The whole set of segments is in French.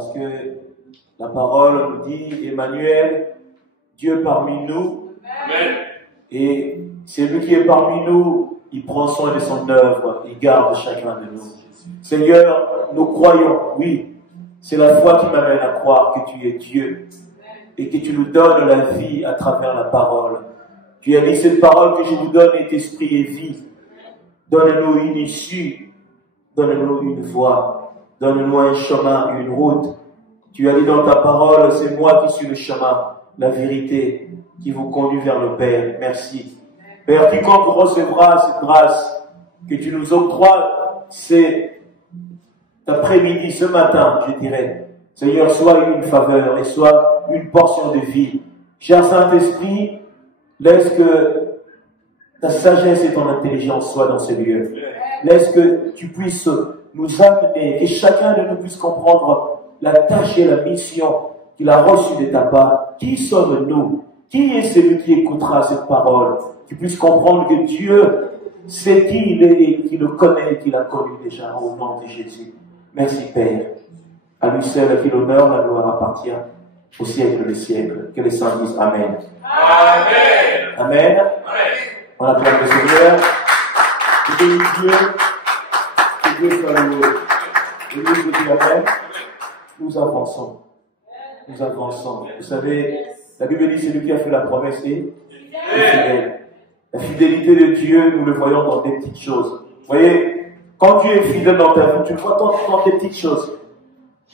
Parce que la parole nous dit, Emmanuel, Dieu parmi nous. Amen. Et celui qui est parmi nous, il prend soin de son œuvre, il garde chacun de nous. Seigneur, nous croyons, oui, c'est la foi qui m'amène à croire que tu es Dieu et que tu nous donnes la vie à travers la parole. Tu as dit, cette parole que je vous donne est esprit et vie. Donne-nous une issue, donne-nous une voie, donne-nous un chemin, une route. Tu as dit dans ta parole, c'est moi qui suis le chemin, la vérité, qui vous conduit vers le Père. Merci. Père, quiconque recevra cette grâce que tu nous octroies, c'est après-midi, ce matin, je dirais, Seigneur, sois une faveur et sois une portion de vie. Cher Saint-Esprit, laisse que ta sagesse et ton intelligence soient dans ce lieu. Laisse que tu puisses nous amener, que chacun de nous puisse comprendre la tâche et la mission qu'il a reçue de ta part. Qui sommes-nous? Qui est celui qui écoutera cette parole? Qu'il puisse comprendre que Dieu sait qui il est et qu'il le connaît et qu'il a connu déjà au nom de Jésus. Merci Père. À lui seul à qui l'honneur, la gloire appartient au siècle des siècles. Que les saints disent Amen. Amen. Amen. Amen. On acclame le Seigneur. Je bénis Dieu. Que Dieu soit loué. Et nous, je dis Amen. Nous avançons. Nous avançons. Vous savez, la Bible dit celui qui a fait la promesse est fidèle. La fidélité de Dieu, nous le voyons dans des petites choses. Vous voyez, quand Dieu est fidèle dans ta vie, tu le vois dans des petites choses.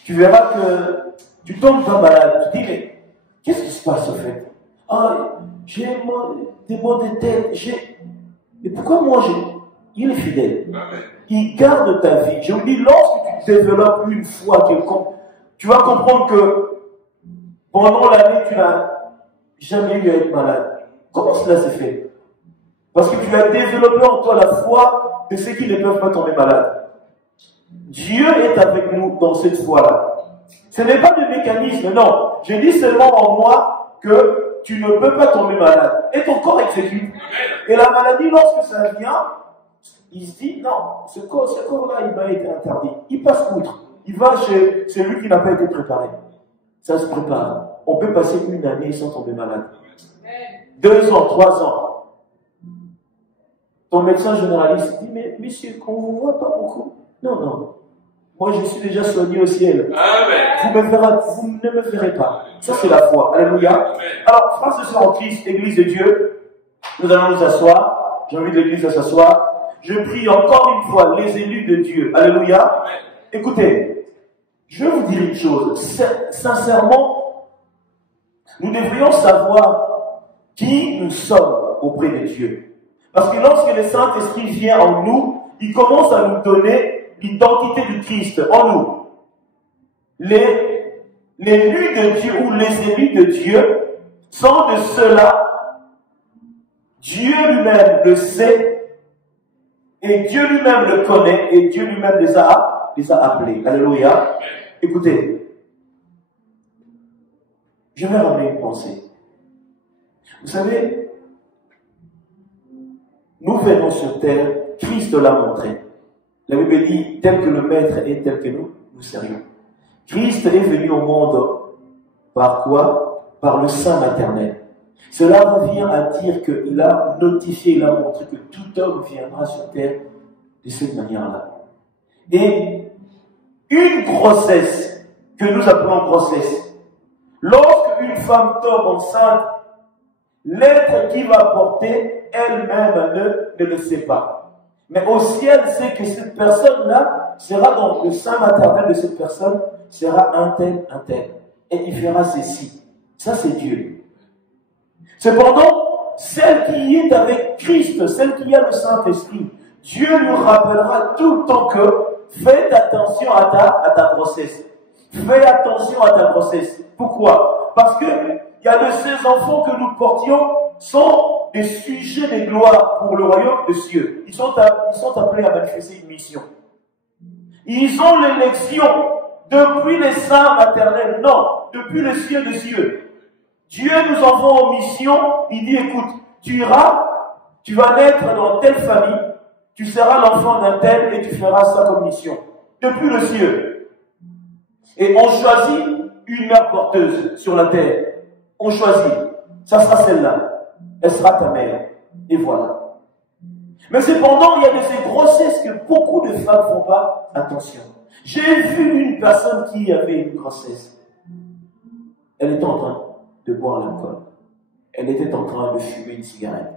Tu verras que tu tombes pas malade. Tu dis, mais qu'est-ce qui se passe au fait? Ah, j'ai des maux de tête. Mais pourquoi moi il est fidèle. Il garde ta vie. Je vous dis, lorsque tu développes une foi quelconque, tu vas comprendre que pendant l'année, tu n'as jamais eu à être malade. Comment cela s'est fait? Parce que tu as développé en toi la foi de ceux qui ne peuvent pas tomber malades. Dieu est avec nous dans cette foi-là. Ce n'est pas de mécanisme, non. Je dis seulement en moi que tu ne peux pas tomber malade. Et ton corps exécute. Et la maladie, lorsque ça vient, il se dit, non, ce corps-là, il m'a été interdit. Il passe outre. Il va chez celui qui n'a pas été préparé. Ça se prépare. On peut passer une année sans tomber malade. 2 ans, 3 ans. Ton médecin généraliste dit, mais monsieur, qu'on ne vous voit pas beaucoup. Non, non. Moi, je suis déjà soigné au ciel. Amen. Vous ne me verrez pas. Ça, c'est la foi. Alléluia. Amen. Alors, frères et sœurs en Christ, Église de Dieu, nous allons nous asseoir. J'invite l'Église à s'asseoir. Je prie encore une fois les élus de Dieu. Alléluia. Amen. Écoutez, je vais vous dire une chose. Sincèrement, nous devrions savoir qui nous sommes auprès de Dieu. Parce que lorsque le Saint-Esprit vient en nous, il commence à nous donner l'identité du Christ en nous. Les élus de Dieu ou les élus de Dieu sont de ceux-là. Dieu lui-même le sait et Dieu lui-même le connaît et Dieu lui-même les a appelés. Alléluia. Écoutez, je vais ramener une pensée. Vous savez, nous venons sur terre, Christ l'a montré. La Bible dit, tel que le Maître est, tel que nous serions. Christ est venu au monde par quoi? Par le sein maternel. Cela revient à dire qu'il a notifié, il a montré que tout homme viendra sur terre de cette manière-là. Et une grossesse, que nous appelons grossesse, lorsque une femme tombe enceinte, l'être qui va porter, elle-même ne le sait pas. Mais au ciel, c'est que cette personne-là sera dans le sein maternel de cette personne, sera un tel. Et il fera ceci. Ça, c'est Dieu. Cependant, celle qui est avec Christ, celle qui a le Saint-Esprit, Dieu lui rappellera tout le temps que faites attention à ta grossesse. Fais attention à ta grossesse. Pourquoi? Parce que il y a de ces enfants que nous portions sont des sujets de gloire pour le royaume des cieux. Ils sont appelés à manifester une mission. Ils ont l'élection depuis les seins maternels. Non, depuis les cieux des cieux. Dieu nous envoie en mission. Il dit, écoute, tu vas naître dans telle famille, tu seras l'enfant d'un tel et tu feras ça comme mission. Depuis le ciel. Et on choisit une mère porteuse sur la terre. On choisit. Ça sera celle-là. Elle sera ta mère. Et voilà. Mais cependant, il y a de ces grossesses que beaucoup de femmes ne font pas attention. J'ai vu une personne qui avait une grossesse. Elle était en train de boire l'alcool. Elle était en train de fumer une cigarette.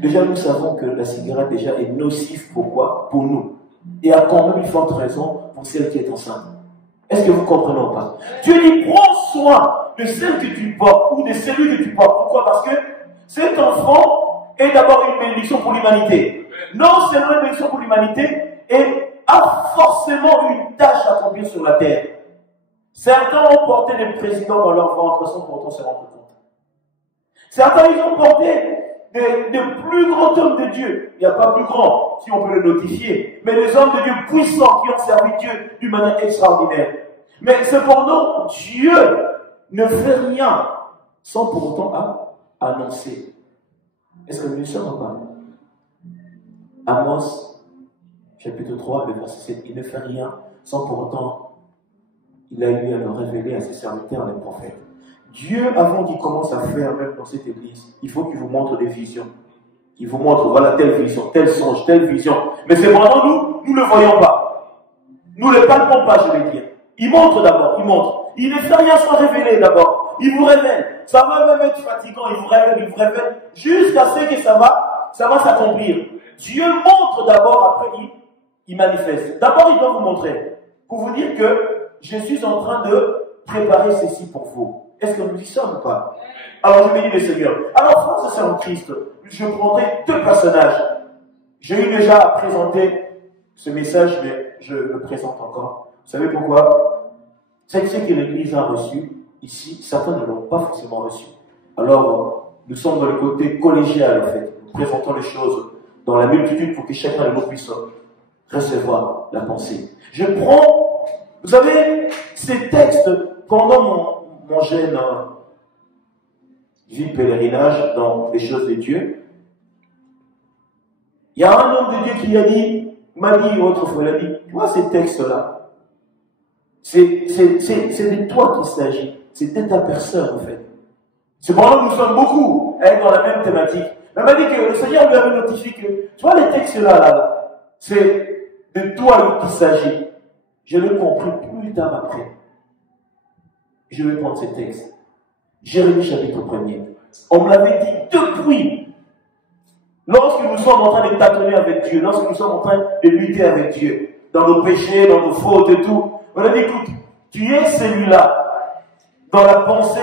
Déjà, nous savons que la cigarette déjà est nocive. Pourquoi? Pour nous. Et a quand même une forte raison pour celle qui est enceinte. Est-ce que vous comprenez ou pas? Dieu dit, prends soin de celle que tu portes ou de celui que tu portes. Pourquoi? Parce que cet enfant est d'abord une bénédiction pour l'humanité. Non seulement une bénédiction pour l'humanité, et a forcément une tâche à accomplir sur la terre. Certains ont porté des présidents dans leur ventre sans pourtant se rendre compte. Certains, ils ont porté de plus grands hommes de Dieu. Il n'y a pas plus grand, si on peut le notifier. Mais des hommes de Dieu puissants qui ont servi Dieu d'une manière extraordinaire. Mais cependant, Dieu ne fait rien sans pour autant annoncer. Est-ce que nous le savons pas? Amos, chapitre 3, le verset 7, il ne fait rien sans pour autant il a eu à le révéler à ses serviteurs, les prophètes. Dieu, avant qu'il commence à faire, même dans cette église, il faut qu'il vous montre des visions. Il vous montre, voilà, telle vision, tel songe, telle vision. Mais c'est vraiment nous ne le voyons pas. Nous ne le palpons pas, je vais dire. Il montre d'abord, il montre. Il ne fait rien sans révéler d'abord. Il vous révèle. Ça va même être fatigant, il vous révèle, jusqu'à ce que ça va s'accomplir. Dieu montre d'abord, après il manifeste. D'abord, il doit vous montrer. Pour vous dire que je suis en train de préparer ceci pour vous. Est-ce que nous y sommes ou pas? Alors je bénis le Seigneur. Alors, frères et sœurs en Christ, je prendrai deux personnages. J'ai eu déjà à présenter ce message, mais je le présente encore. Vous savez pourquoi? C'est ce que l'Église a reçu ici, certains ne l'ont pas forcément reçu. Alors, nous sommes dans le côté collégial, en fait. Nous présentons les choses dans la multitude pour que chacun de nous puisse recevoir la pensée. Je prends, vous savez, ces textes, pendant mon jeune vie de pèlerinage dans les choses de Dieu, il y a un homme de Dieu qui m'a dit autrefois, il a dit, tu vois ces textes-là, c'est de toi qu'il s'agit, c'est de ta personne en fait. Cependant, nous sommes beaucoup à être dans la même thématique. Mais il m'a dit que le Seigneur lui avait notifié que, tu vois les textes-là, c'est de toi qu'il s'agit. Je l'ai compris plus tard après. Je vais prendre ces textes. Jérémie chapitre 1er. On me l'avait dit depuis. Lorsque nous sommes en train de tâtonner avec Dieu, lorsque nous sommes en train de lutter avec Dieu, dans nos péchés, dans nos fautes et tout, on a dit, écoute, tu es celui-là, dans la pensée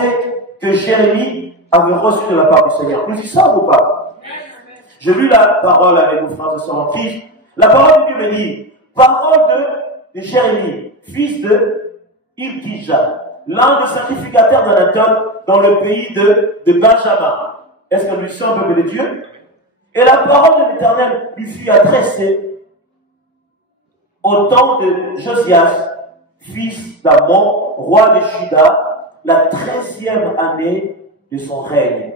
que Jérémie avait reçue de la part du Seigneur. Nous y sommes ou pas? J'ai lu la parole avec vos frères et sœurs en Christ. La parole de Dieu me dit, parole de Jérémie, fils de Hilkija, l'un des sacrificateurs d'Anatot dans le pays de Benjamin. Est-ce que nous sommes peuple de Dieu? Et la parole de l'Éternel lui fut adressée au temps de Josias, fils d'Amon, roi de Juda, la 13e année de son règne.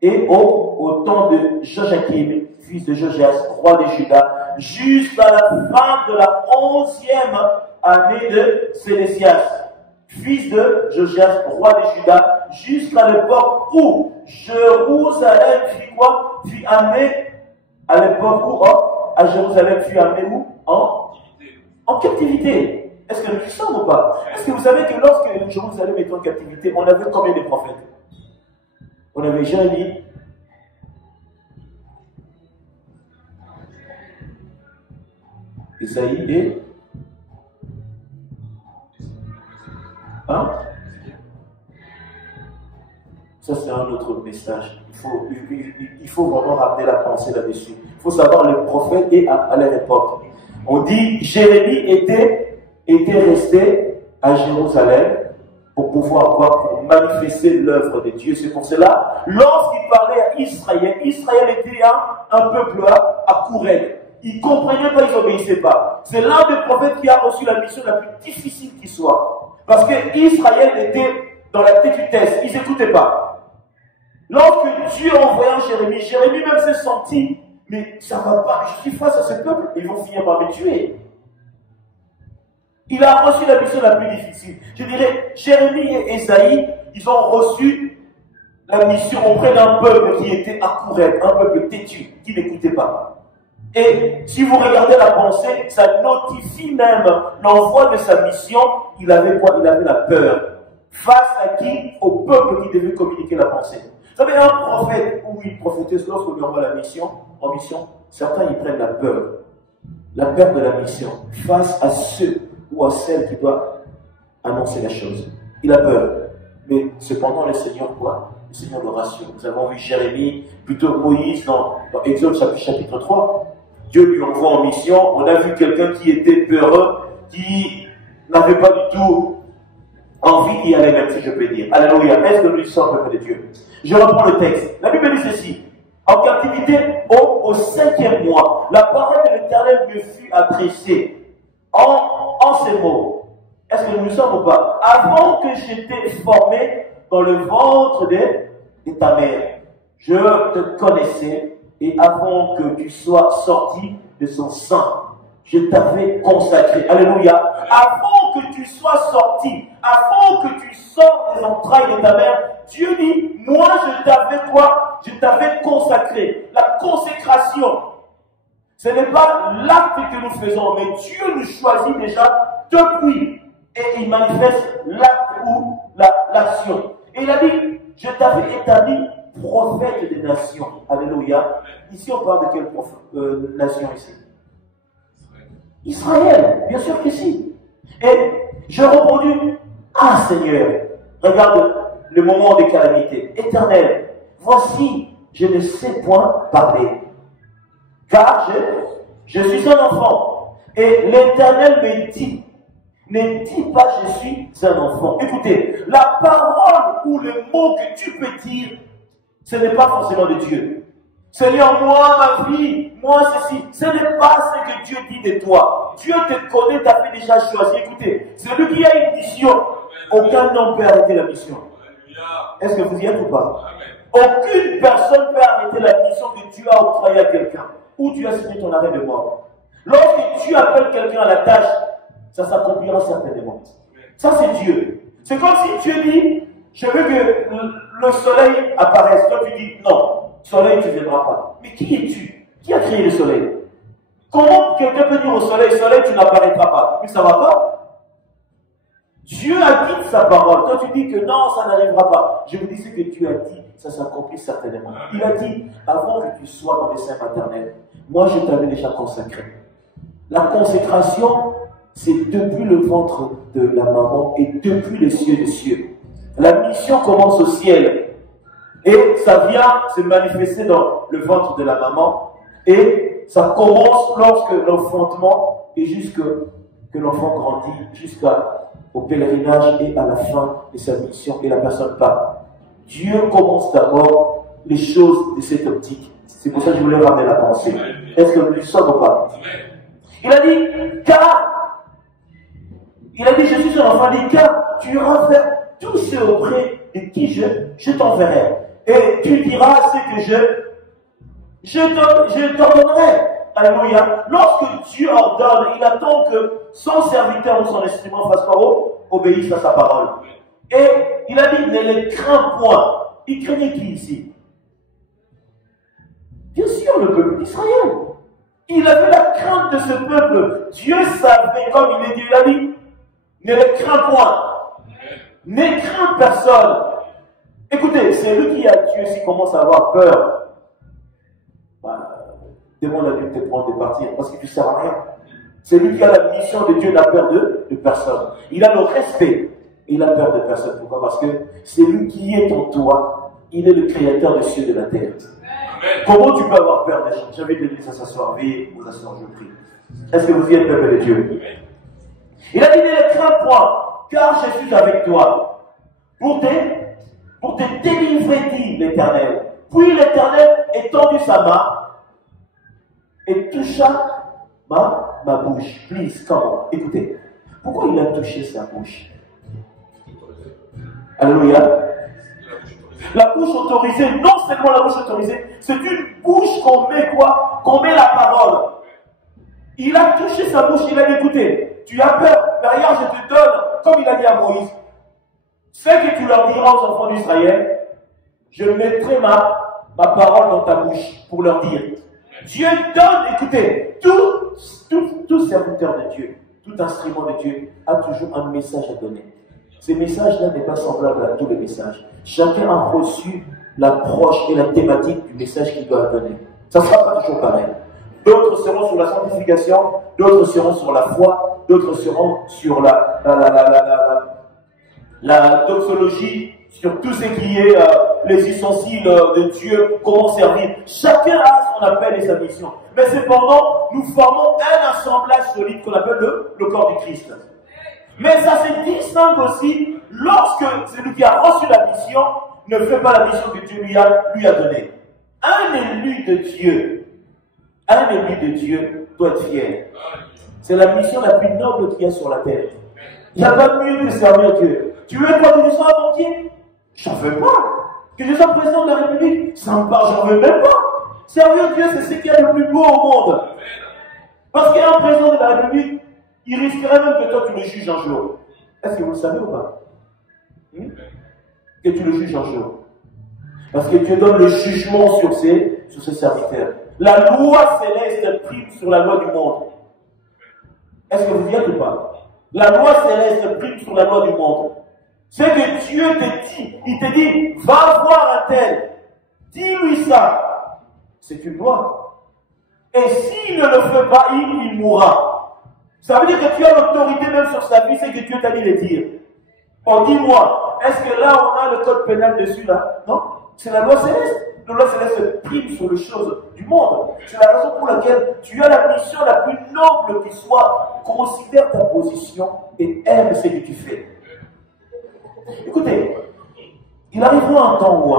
Et au temps de Joachim, fils de Josias, roi de Juda, jusqu'à la fin de la 11e année de Sédécias, fils de Josias, roi de Juda, jusqu'à l'époque où Jérusalem fut quoi? Fut amené à l'époque où à Jérusalem fut amené où? En captivité. Est-ce que nous y sommes ou pas? Est-ce que vous savez que lorsque Jérusalem était en captivité, on avait combien de prophètes? On avait Jérémie, Isaïe et ça c'est un autre message. Il faut vraiment ramener la pensée là-dessus. Il faut savoir le prophète et à leur époque. On dit Jérémie était resté à Jérusalem pour pouvoir voir, pour manifester l'œuvre de Dieu. C'est pour cela, lorsqu'il parlait à Israël, Israël était un peuple à Courel. Ils ne comprenaient pas, ils n'obéissaient pas. C'est l'un des prophètes qui a reçu la mission la plus difficile qui soit. Parce que Israël était dans la tétutesse, ils n'écoutaient pas. Lorsque Dieu a envoyé Jérémie même s'est senti, mais ça ne va pas, je suis face à ce peuple, ils vont finir par me tuer. Il a reçu la mission la plus difficile. Je dirais, Jérémie et Ésaïe, ils ont reçu la mission auprès d'un peuple qui était accouré, un peuple têtu, qui n'écoutait pas. Et si vous regardez la pensée, ça notifie même l'envoi de sa mission. Il avait quoi? Il avait la peur. Face à qui? Au peuple qui devait communiquer la pensée. Vous savez, un prophète ou une prophétesse, lorsqu'on lui envoie la mission, en mission, certains y prennent la peur. La peur de la mission. Face à ceux ou à celle qui doit annoncer la chose. Il a peur. Mais cependant, le Seigneur quoi? Le Seigneur le rassure. Nous avons vu Jérémie, plutôt Moïse dans Exode chapitre 3. Dieu lui envoie en mission. On a vu quelqu'un qui était peureux, qui n'avait pas du tout envie d'y aller, même si je peux dire. Alléluia. Est-ce que nous sommes peuple de Dieu? Je reprends le texte. La Bible dit ceci. En captivité, au 5e mois, la parole de l'Éternel me fut adressée en ces mots. Est-ce que nous sommes ou pas? Avant que j'étais formé dans le ventre de ta mère, je te connaissais, et avant que tu sois sorti de son sein, je t'avais consacré. Alléluia. Avant que tu sois sorti, avant que tu sortes des entrailles de ta mère, Dieu dit, moi je t'avais quoi? Je t'avais consacré. La consécration, ce n'est pas l'acte que nous faisons, mais Dieu nous choisit déjà depuis. Et il manifeste l'acte ou l'action. Et il a dit, je t'avais établi prophète des nations. Alléluia. Ici, on parle de quelle nation ici? Israël. Bien sûr que si. Et j'ai répondu, ah Seigneur, regarde le moment des calamités. Éternel, voici, je ne sais point parler. Car je suis un enfant. Et l'Éternel me dit, ne dis pas je suis un enfant. Écoutez, la parole ou le mot que tu peux dire, ce n'est pas forcément de Dieu. Seigneur, moi, ma vie, moi, ceci, ce n'est pas ce que Dieu dit de toi. Dieu te connaît, t'a fait déjà choisi. Écoutez, celui qui a une mission, aucun homme peut arrêter la mission. Est-ce que vous y êtes ou pas? Aucune personne peut arrêter la mission que Dieu a octroyée à quelqu'un. Ou tu as signé ton arrêt de mort. Lorsque tu appelles quelqu'un à la tâche, ça s'accomplira certainement. Ça, c'est Dieu. C'est comme si Dieu dit, je veux que le soleil apparaisse. Toi, tu dis, non, soleil, tu ne viendras pas. Mais qui es-tu? Qui a créé le soleil? Comment quelqu'un peut dire au soleil, tu n'apparaîtras pas? Mais ça ne va pas. Dieu a dit sa parole. Toi, tu dis que non, ça n'arrivera pas. Je vous dis ce que Dieu a dit, ça s'accomplit certainement. Il a dit, avant que tu sois dans les seins maternels, moi, je t'avais déjà consacré. La consécration, c'est depuis le ventre de la maman et depuis les cieux des cieux. La mission commence au ciel. Et ça vient se manifester dans le ventre de la maman. Et ça commence lorsque l'enfantement et jusque que l'enfant grandit, jusqu'au pèlerinage et à la fin de sa mission et la personne part. Dieu commence d'abord les choses de cette optique. C'est pour ça que je voulais ramener la pensée. Est-ce que nous le sommes ou pas? Il a dit, je suis un enfant, il dit, car tu iras faire tout ce auprès de qui je t'enverrai. Et tu diras ce que je t'ordonnerai. Alléluia. Lorsque Dieu ordonne, il attend que son serviteur ou son instrument fasse quoi? Obéisse à sa parole. Et il a dit, ne les crains point. Il craignait qui ici? Bien sûr, le peuple d'Israël. Il avait la crainte de ce peuple. Dieu savait, comme il est dit, il a dit, ne les crains point. Ne crains personne. Écoutez, c'est lui qui a Dieu s'il commence à avoir peur. Demande à Dieu de te prendre de partir parce que tu ne sers à rien. C'est lui qui a la mission de Dieu, n'a peur de personne. Il a le respect. Il a peur de personne. Pourquoi? Parce que c'est lui qui est en toi. Il est le créateur des cieux et de la terre. Amen. Comment tu peux avoir peur des gens? J'invite l'église à s'asseoir. Veuillez vous asseoir, je prie. Est-ce que vous êtes peuple de Dieu? Amen. Il a dit, ne les crains point, car je suis avec toi. Pour te délivrer, dit l'Éternel. Puis l'Éternel étendit sa main et toucha ma bouche. Please, come. Écoutez. Pourquoi il a touché sa bouche? Alléluia. La bouche autorisée, non seulement la bouche autorisée, c'est une bouche qu'on met quoi? Qu'on met la parole. Il a touché sa bouche, il a dit, écoutez, Tu as peur. Mais regarde, je te donne, comme il a dit à Moïse, ce que tu leur diras aux enfants d'Israël, je mettrai ma parole dans ta bouche pour leur dire. Dieu donne, écoutez, tout serviteur de Dieu, tout instrument de Dieu a toujours un message à donner. Ce message-là n'est pas semblable à tous les messages. Chacun a reçu l'approche et la thématique du message qu'il doit donner. Ça ne sera pas toujours pareil. D'autres seront sur la sanctification, d'autres seront sur la foi, d'autres seront sur la doxologie, sur tout ce qui est les ustensiles de Dieu, comment servir. Chacun a son appel et sa mission. Mais cependant, nous formons un assemblage solide qu'on appelle le corps du Christ. Mais ça se distingue aussi lorsque celui qui a reçu la mission ne fait pas la mission que Dieu lui a donnée. Un élu de Dieu doit être fier. C'est la mission la plus noble qu'il y a sur la terre. Il n'y a pas mieux que servir Dieu. Tu veux quoi que je sois banquier? J'en veux pas. Que je sois président de la République? Ça me parle, j'en veux même pas. Servir Dieu, c'est ce qu'il y a de plus beau au monde. Parce qu'un président de la République, il risquerait même que toi tu le juges un jour. Est-ce que vous le savez ou pas? Que tu le juges un jour. Parce que Dieu donne le jugement sur ses serviteurs. La loi céleste prime sur la loi du monde. Est-ce que vous y êtes ou pas? La loi céleste prime sur la loi du monde. C'est que Dieu te dit, il te dit, va voir un tel, dis-lui ça. C'est une loi. Et s'il ne le fait pas, il mourra. Ça veut dire que tu as l'autorité même sur sa vie, c'est que Dieu t'a dit de dire. Oh, dis-moi, est-ce que là on a le code pénal dessus là? Non, c'est la loi céleste. La loi céleste prime sur les choses du monde. C'est la raison pour laquelle tu as la mission la plus noble qui soit. Considère ta position et aime ce que tu fais. Écoutez, il arrivera un temps où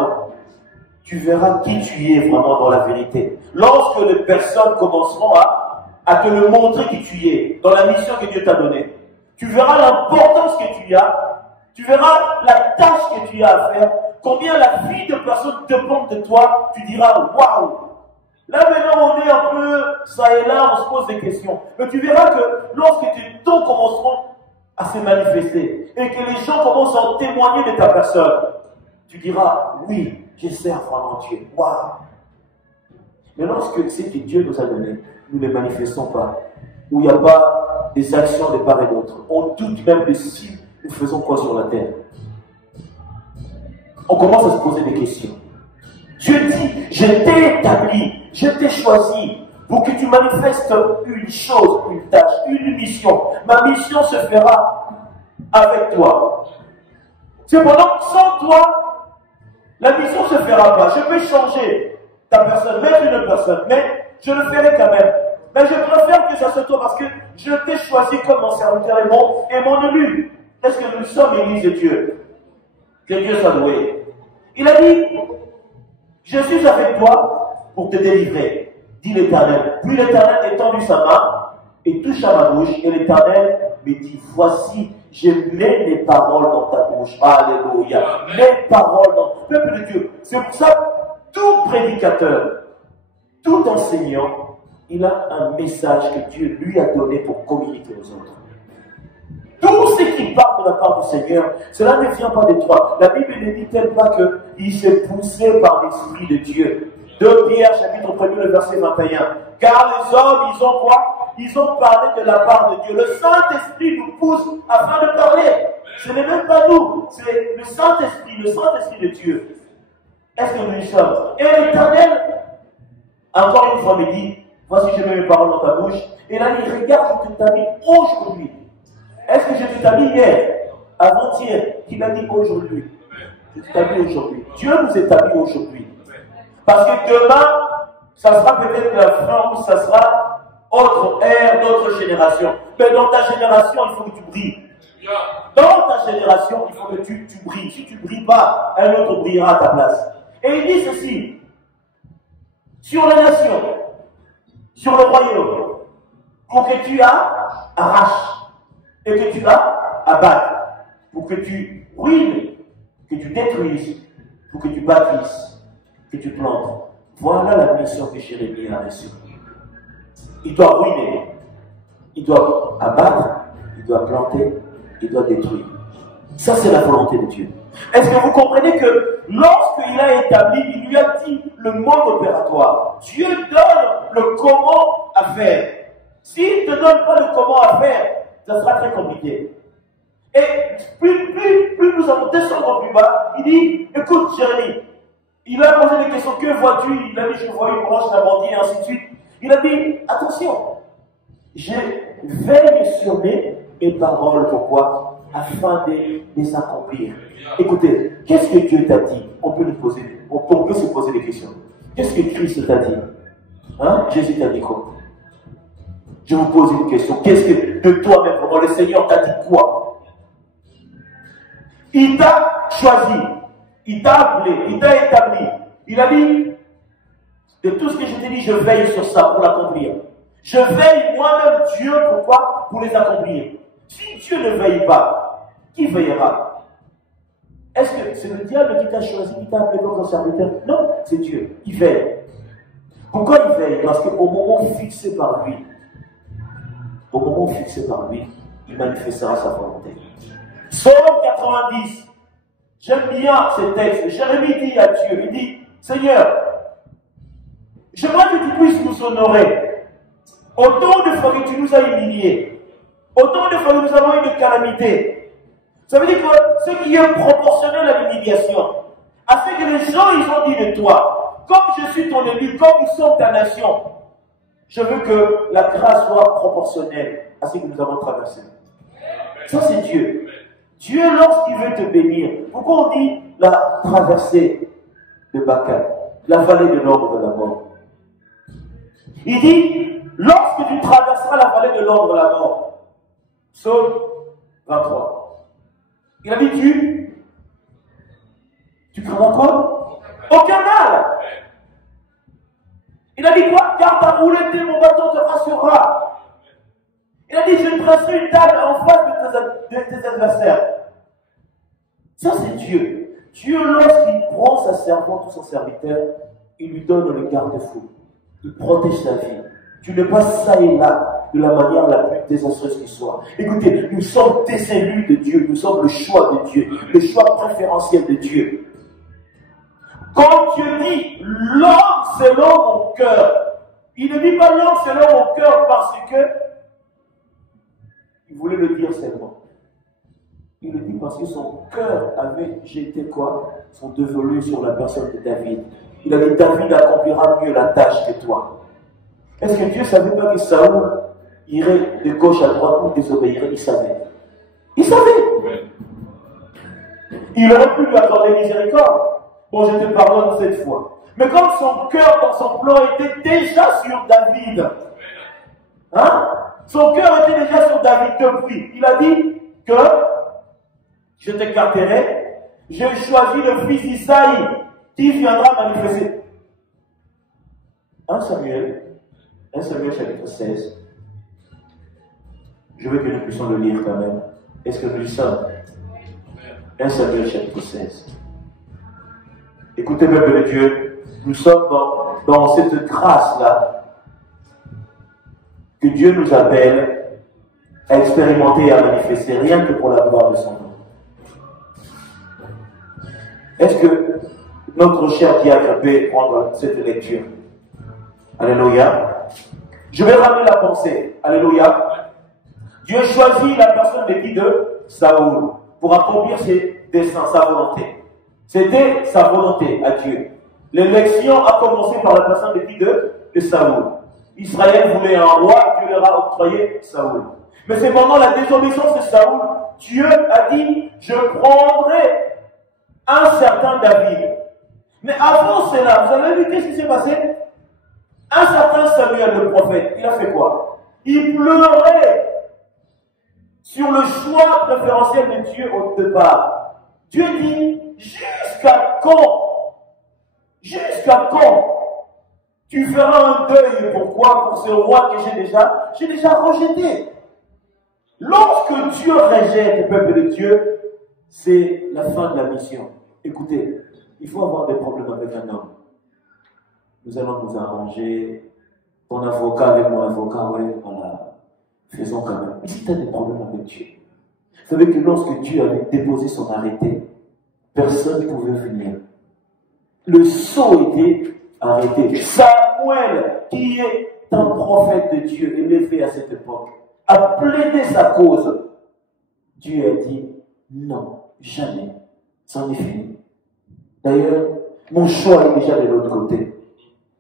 tu verras qui tu es vraiment dans la vérité. Lorsque les personnes commenceront à te le montrer qui tu es, dans la mission que Dieu t'a donnée, tu verras l'importance que tu as, tu verras la tâche que tu as à faire, combien la vie de personnes dépend de toi, tu diras waouh! Là maintenant on est un peu ça et là, on se pose des questions. Mais tu verras que lorsque tes dons commenceront à se manifester et que les gens commencent à en témoigner de ta personne, tu diras oui, je sers vraiment Dieu. Waouh! Mais lorsque c'est que Dieu nous a donné, nous ne les manifestons pas, où il n'y a pas des actions de part et d'autre, on doute même de si nous faisons quoi sur la terre. On commence à se poser des questions. Dieu dit, je t'ai établi, je t'ai choisi pour que tu manifestes une chose, une tâche, une mission. Ma mission se fera avec toi. Cependant, sans toi, la mission ne se fera pas. Je peux changer ta personne, mettre une personne, mais je le ferai quand même. Mais je préfère que ça soit toi parce que je t'ai choisi comme mon serviteur et mon élu. Est-ce que nous sommes l'église de Dieu? Que Dieu soit loué. Il a dit, je suis avec toi pour te délivrer, dit l'Éternel. Puis l'Éternel étendit sa main et toucha ma bouche, et l'Éternel me dit, voici, je mets mes paroles dans ta bouche. Alléluia. Mes paroles dans le peuple de Dieu. C'est pour ça, tout prédicateur, tout enseignant, il a un message que Dieu lui a donné pour communiquer aux autres. Tout ce qui part de la part du Seigneur, cela ne vient pas de toi. La Bible ne dit-elle pas qu'il s'est poussé par l'Esprit de Dieu? 2 Pierre, chapitre 1er, le verset 21. Car les hommes, ils ont quoi? Ils ont parlé de la part de Dieu. Le Saint-Esprit nous pousse afin de parler. Ce n'est même pas nous, c'est le Saint-Esprit de Dieu. Est-ce que nous y sommes? Et l'Éternel, encore une fois, me dit, voici, je mets mes paroles dans ta bouche. Et là, il regarde, je t'établis aujourd'hui. Est-ce que je t'établis hier, avant-hier? Il a dit aujourd'hui. Je t'établis aujourd'hui. Dieu nous établit aujourd'hui. Parce que demain, ça sera peut-être la fin ou ça sera autre ère, d'autres générations. Mais dans ta génération, il faut que tu brilles. Dans ta génération, il faut que tu brilles. Si tu ne brilles pas, un autre brillera à ta place. Et il dit ceci, sur la nation, sur le royaume, pour que tu arraches et que tu abattes, pour que tu ruines, que tu détruises, pour que tu bâtisses, que tu plantes. Voilà la mission que Jérémie a reçue. Il doit ruiner, il doit abattre il doit planter, il doit détruire. Ça, c'est la volonté de Dieu. Est-ce que vous comprenez que lorsqu'il a établi, il lui a dit le mode opératoire. Dieu donne le comment à faire. S'il ne te donne pas le comment à faire, ça sera très compliqué. Et plus nous allons descendre plus bas, il dit, écoute Jérémie, il a posé des questions, que vois-tu? Il a dit, je vois une branche d'amande et ainsi de suite. Il a dit, attention, je veille sur mes paroles, pourquoi? Afin de les accomplir. Écoutez, qu'est-ce que Dieu t'a dit? On peut se poser des questions. Qu'est-ce que Christ t'a dit? Hein? Jésus t'a dit quoi? Je vous pose une question. Qu'est-ce que de toi-même, comment le Seigneur t'a dit quoi? Il t'a choisi, il t'a appelé, il t'a établi. Il a dit, de tout ce que je t'ai dit, je veille sur ça pour l'accomplir. Je veille moi-même Dieu, pourquoi? Pour les accomplir. Si Dieu ne veille pas, qui veillera? Est-ce que c'est le diable qui t'a choisi, qui t'a appelé comme ton serviteur? Non, c'est Dieu. Il veille. Pourquoi il veille? Parce qu'au moment fixé par lui, il manifestera sa volonté. Psaume 90. J'aime bien ce texte. Jérémie dit à Dieu, il dit, Seigneur, j'aimerais que tu puisses nous honorer. Autant de fois que tu nous as humiliés, autant de fois que nous avons eu une calamité. Ça veut dire que ce qui est proportionnel à l'humiliation, à ce que les gens ils ont dit de toi, comme je suis ton élu, comme nous sommes ta nation, je veux que la grâce soit proportionnelle à ce que nous avons traversé. Ça c'est Dieu. Dieu, lorsqu'il veut te bénir, pourquoi on dit la traversée de Bacal, la vallée de l'ombre de la mort? Il dit, lorsque tu traverseras la vallée de l'ombre de la mort, Psaume 23. Il a dit, tu craindras quoi? Aucun mal. Il a dit quoi? Car ta roulette, mon bâton te rassurera. Il a dit, je tracerai une table en face de tes adversaires. Ça, c'est Dieu. Dieu, lorsqu'il prend sa servante ou son serviteur, il lui donne le garde-fou. Il protège sa vie. Tu ne passes ça et là de la manière la plus désastreuse qui soit. Écoutez, nous sommes des élus de Dieu. Nous sommes le choix de Dieu. Le choix préférentiel de Dieu. Quand Dieu dit l'homme selon mon cœur, il ne dit pas l'homme selon mon cœur parce que il voulait le dire seulement. Il le dit parce que son cœur avait jeté quoi? Son dévolu sur la personne de David. Il a dit, David accomplira mieux la tâche que toi. Est-ce que Dieu ne savait pas que Saoul irait de gauche à droite ou désobéirait? Il savait. Il savait. Il aurait pu lui accorder miséricorde. Bon, je te pardonne cette fois. Mais comme son cœur dans son plan était déjà sur David, hein? Son cœur était déjà sur David depuis. Il a dit que je t'écarterai, j'ai choisi le fils d'Isaïe qui viendra manifester. 1 Samuel chapitre 16. Je veux que nous puissions le lire quand même. Est-ce que nous y sommes? 1 Samuel chapitre 16. Écoutez, peuple de Dieu, nous sommes dans cette grâce-là que Dieu nous appelle à expérimenter et à manifester, rien que pour la gloire de son nom. Est-ce que notre cher diacre peut prendre cette lecture? Alléluia. Je vais ramener la pensée. Alléluia. Dieu choisit la personne de qui? De Saoul, pour accomplir ses desseins, sa volonté. C'était sa volonté à Dieu. L'élection a commencé par la personne de qui? De Saoul. Israël voulait un roi, Dieu leur a octroyé Saoul. Mais c'est pendant la désobéissance de Saoul, Dieu a dit, je prendrai un certain David. Mais avant cela, vous avez vu qu'est-ce qui s'est passé? Un certain Samuel, le prophète, il a fait quoi? Il pleurait sur le choix préférentiel de Dieu au départ. Dieu dit, jusqu'à quand? Jusqu'à quand? Tu feras un deuil, pourquoi? Pour ce roi que j'ai déjà rejeté. Lorsque Dieu rejette le peuple de Dieu, c'est la fin de la mission. Écoutez, il faut avoir des problèmes avec un homme. Nous allons nous arranger. Ton avocat avec mon avocat, ouais, voilà. faisons quand même. Si tu as des problèmes avec Dieu, vous savez que lorsque Dieu avait déposé son arrêté, personne ne pouvait venir. Le sceau était arrêté. Samuel, qui est un prophète de Dieu élevé à cette époque, a plaidé sa cause. Dieu a dit non, jamais. C'en est fini. D'ailleurs, mon choix est déjà de l'autre côté.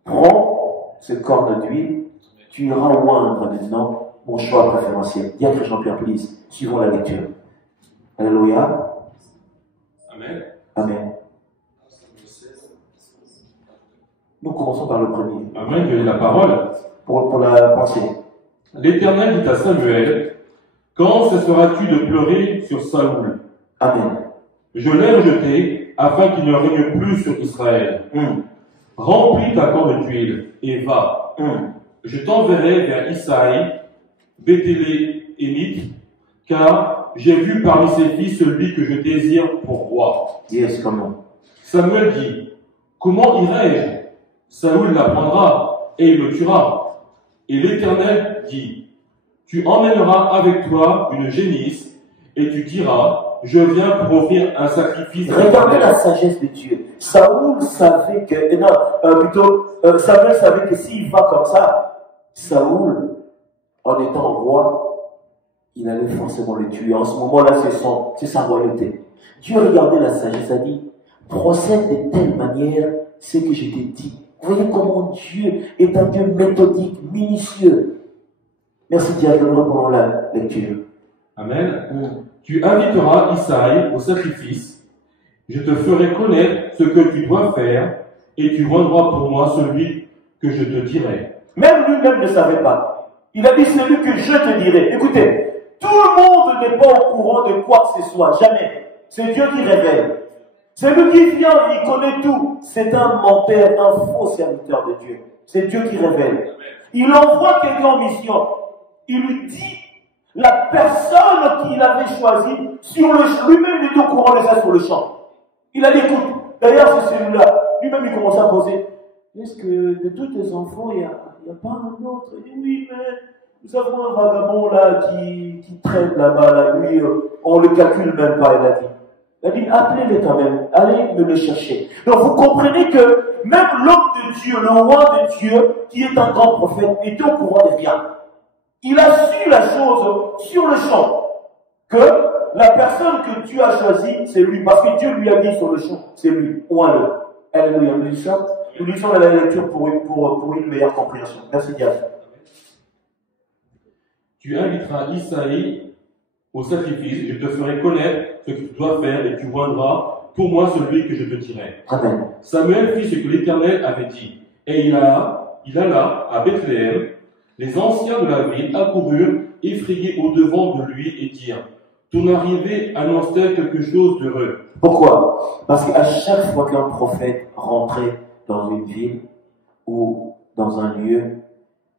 Prends ce corne d'huile, tu iras oindre maintenant mon choix préférentiel. Diacre Jean-Pierre, please, suivons la lecture. Alléluia. Amen. Amen. Nous commençons par le premier. Amen, Dieu est la parole. Pour la pensée. L'Éternel dit à Samuel, quand cesseras-tu de pleurer sur Saoul? Amen. Je l'ai rejeté afin qu'il ne règne plus sur Israël. Remplis ta corne d'huile et va. Je t'enverrai vers Isaïe, Béthélémite, car j'ai vu parmi ses fils celui que je désire pour roi. Yes, comment? Samuel dit, comment irai-je? Saoul l'apprendra et il le tuera. Et l'Éternel dit, tu emmèneras avec toi une génisse et tu diras, je viens pour offrir un sacrifice. Regardez la sagesse de Dieu. Saoul savait que, Samuel savait que s'il va comme ça, Saoul, en étant roi, il allait forcément le tuer. En ce moment-là, c'est sa royauté. Dieu regardait la sagesse, a dit, procède de telle manière ce que je t'ai dit. Vous voyez comment Dieu est un Dieu méthodique, minutieux. Merci Dieu, nous reprenons la lecture. Amen. Tu inviteras Isaïe au sacrifice. Je te ferai connaître ce que tu dois faire et tu rendras pour moi celui que je te dirai. Même lui-même ne savait pas. Il a dit celui que je te dirai. Écoutez, tout le monde n'est pas au courant de quoi que ce soit, jamais. C'est Dieu qui révèle. C'est lui qui vient, il connaît tout. C'est un menteur, un faux serviteur de Dieu. C'est Dieu qui révèle. Il envoie quelqu'un en mission. Il lui dit la personne qu'il avait choisie, lui-même il est au courant de ça sur le champ. Il a dit, écoute, d'ailleurs c'est celui-là. Lui-même il commence à poser, est-ce que de tous tes enfants, il n'y a pas un autre? Il dit, oui, mais nous avons un vagabond là qui traîne là-bas, là, lui, on ne le calcule même pas, il a dit. Il a dit, appelez-le quand même, allez me le chercher. Donc vous comprenez que même l'homme de Dieu, le roi de Dieu, qui est un grand prophète, était au courant de rien. Il a su la chose sur le champ, que la personne que Dieu a choisie, c'est lui, parce que Dieu lui a dit sur le champ, c'est lui, ouin-le. Alléluia, nous lisons la lecture pour une meilleure compréhension. Merci Dieu. Tu inviteras Isaïe au sacrifice, je te ferai connaître ce que tu dois faire et tu oindras pour moi celui que je te dirai. Amen. Samuel fit ce que l'Éternel avait dit, et il alla à Bethléem. Les anciens de la ville accoururent, effrayés au-devant de lui, et dirent, ton arrivée annonce-t-elle quelque chose d'heureux? Pourquoi? Parce qu'à chaque fois qu'un prophète rentrait dans une ville ou dans un lieu,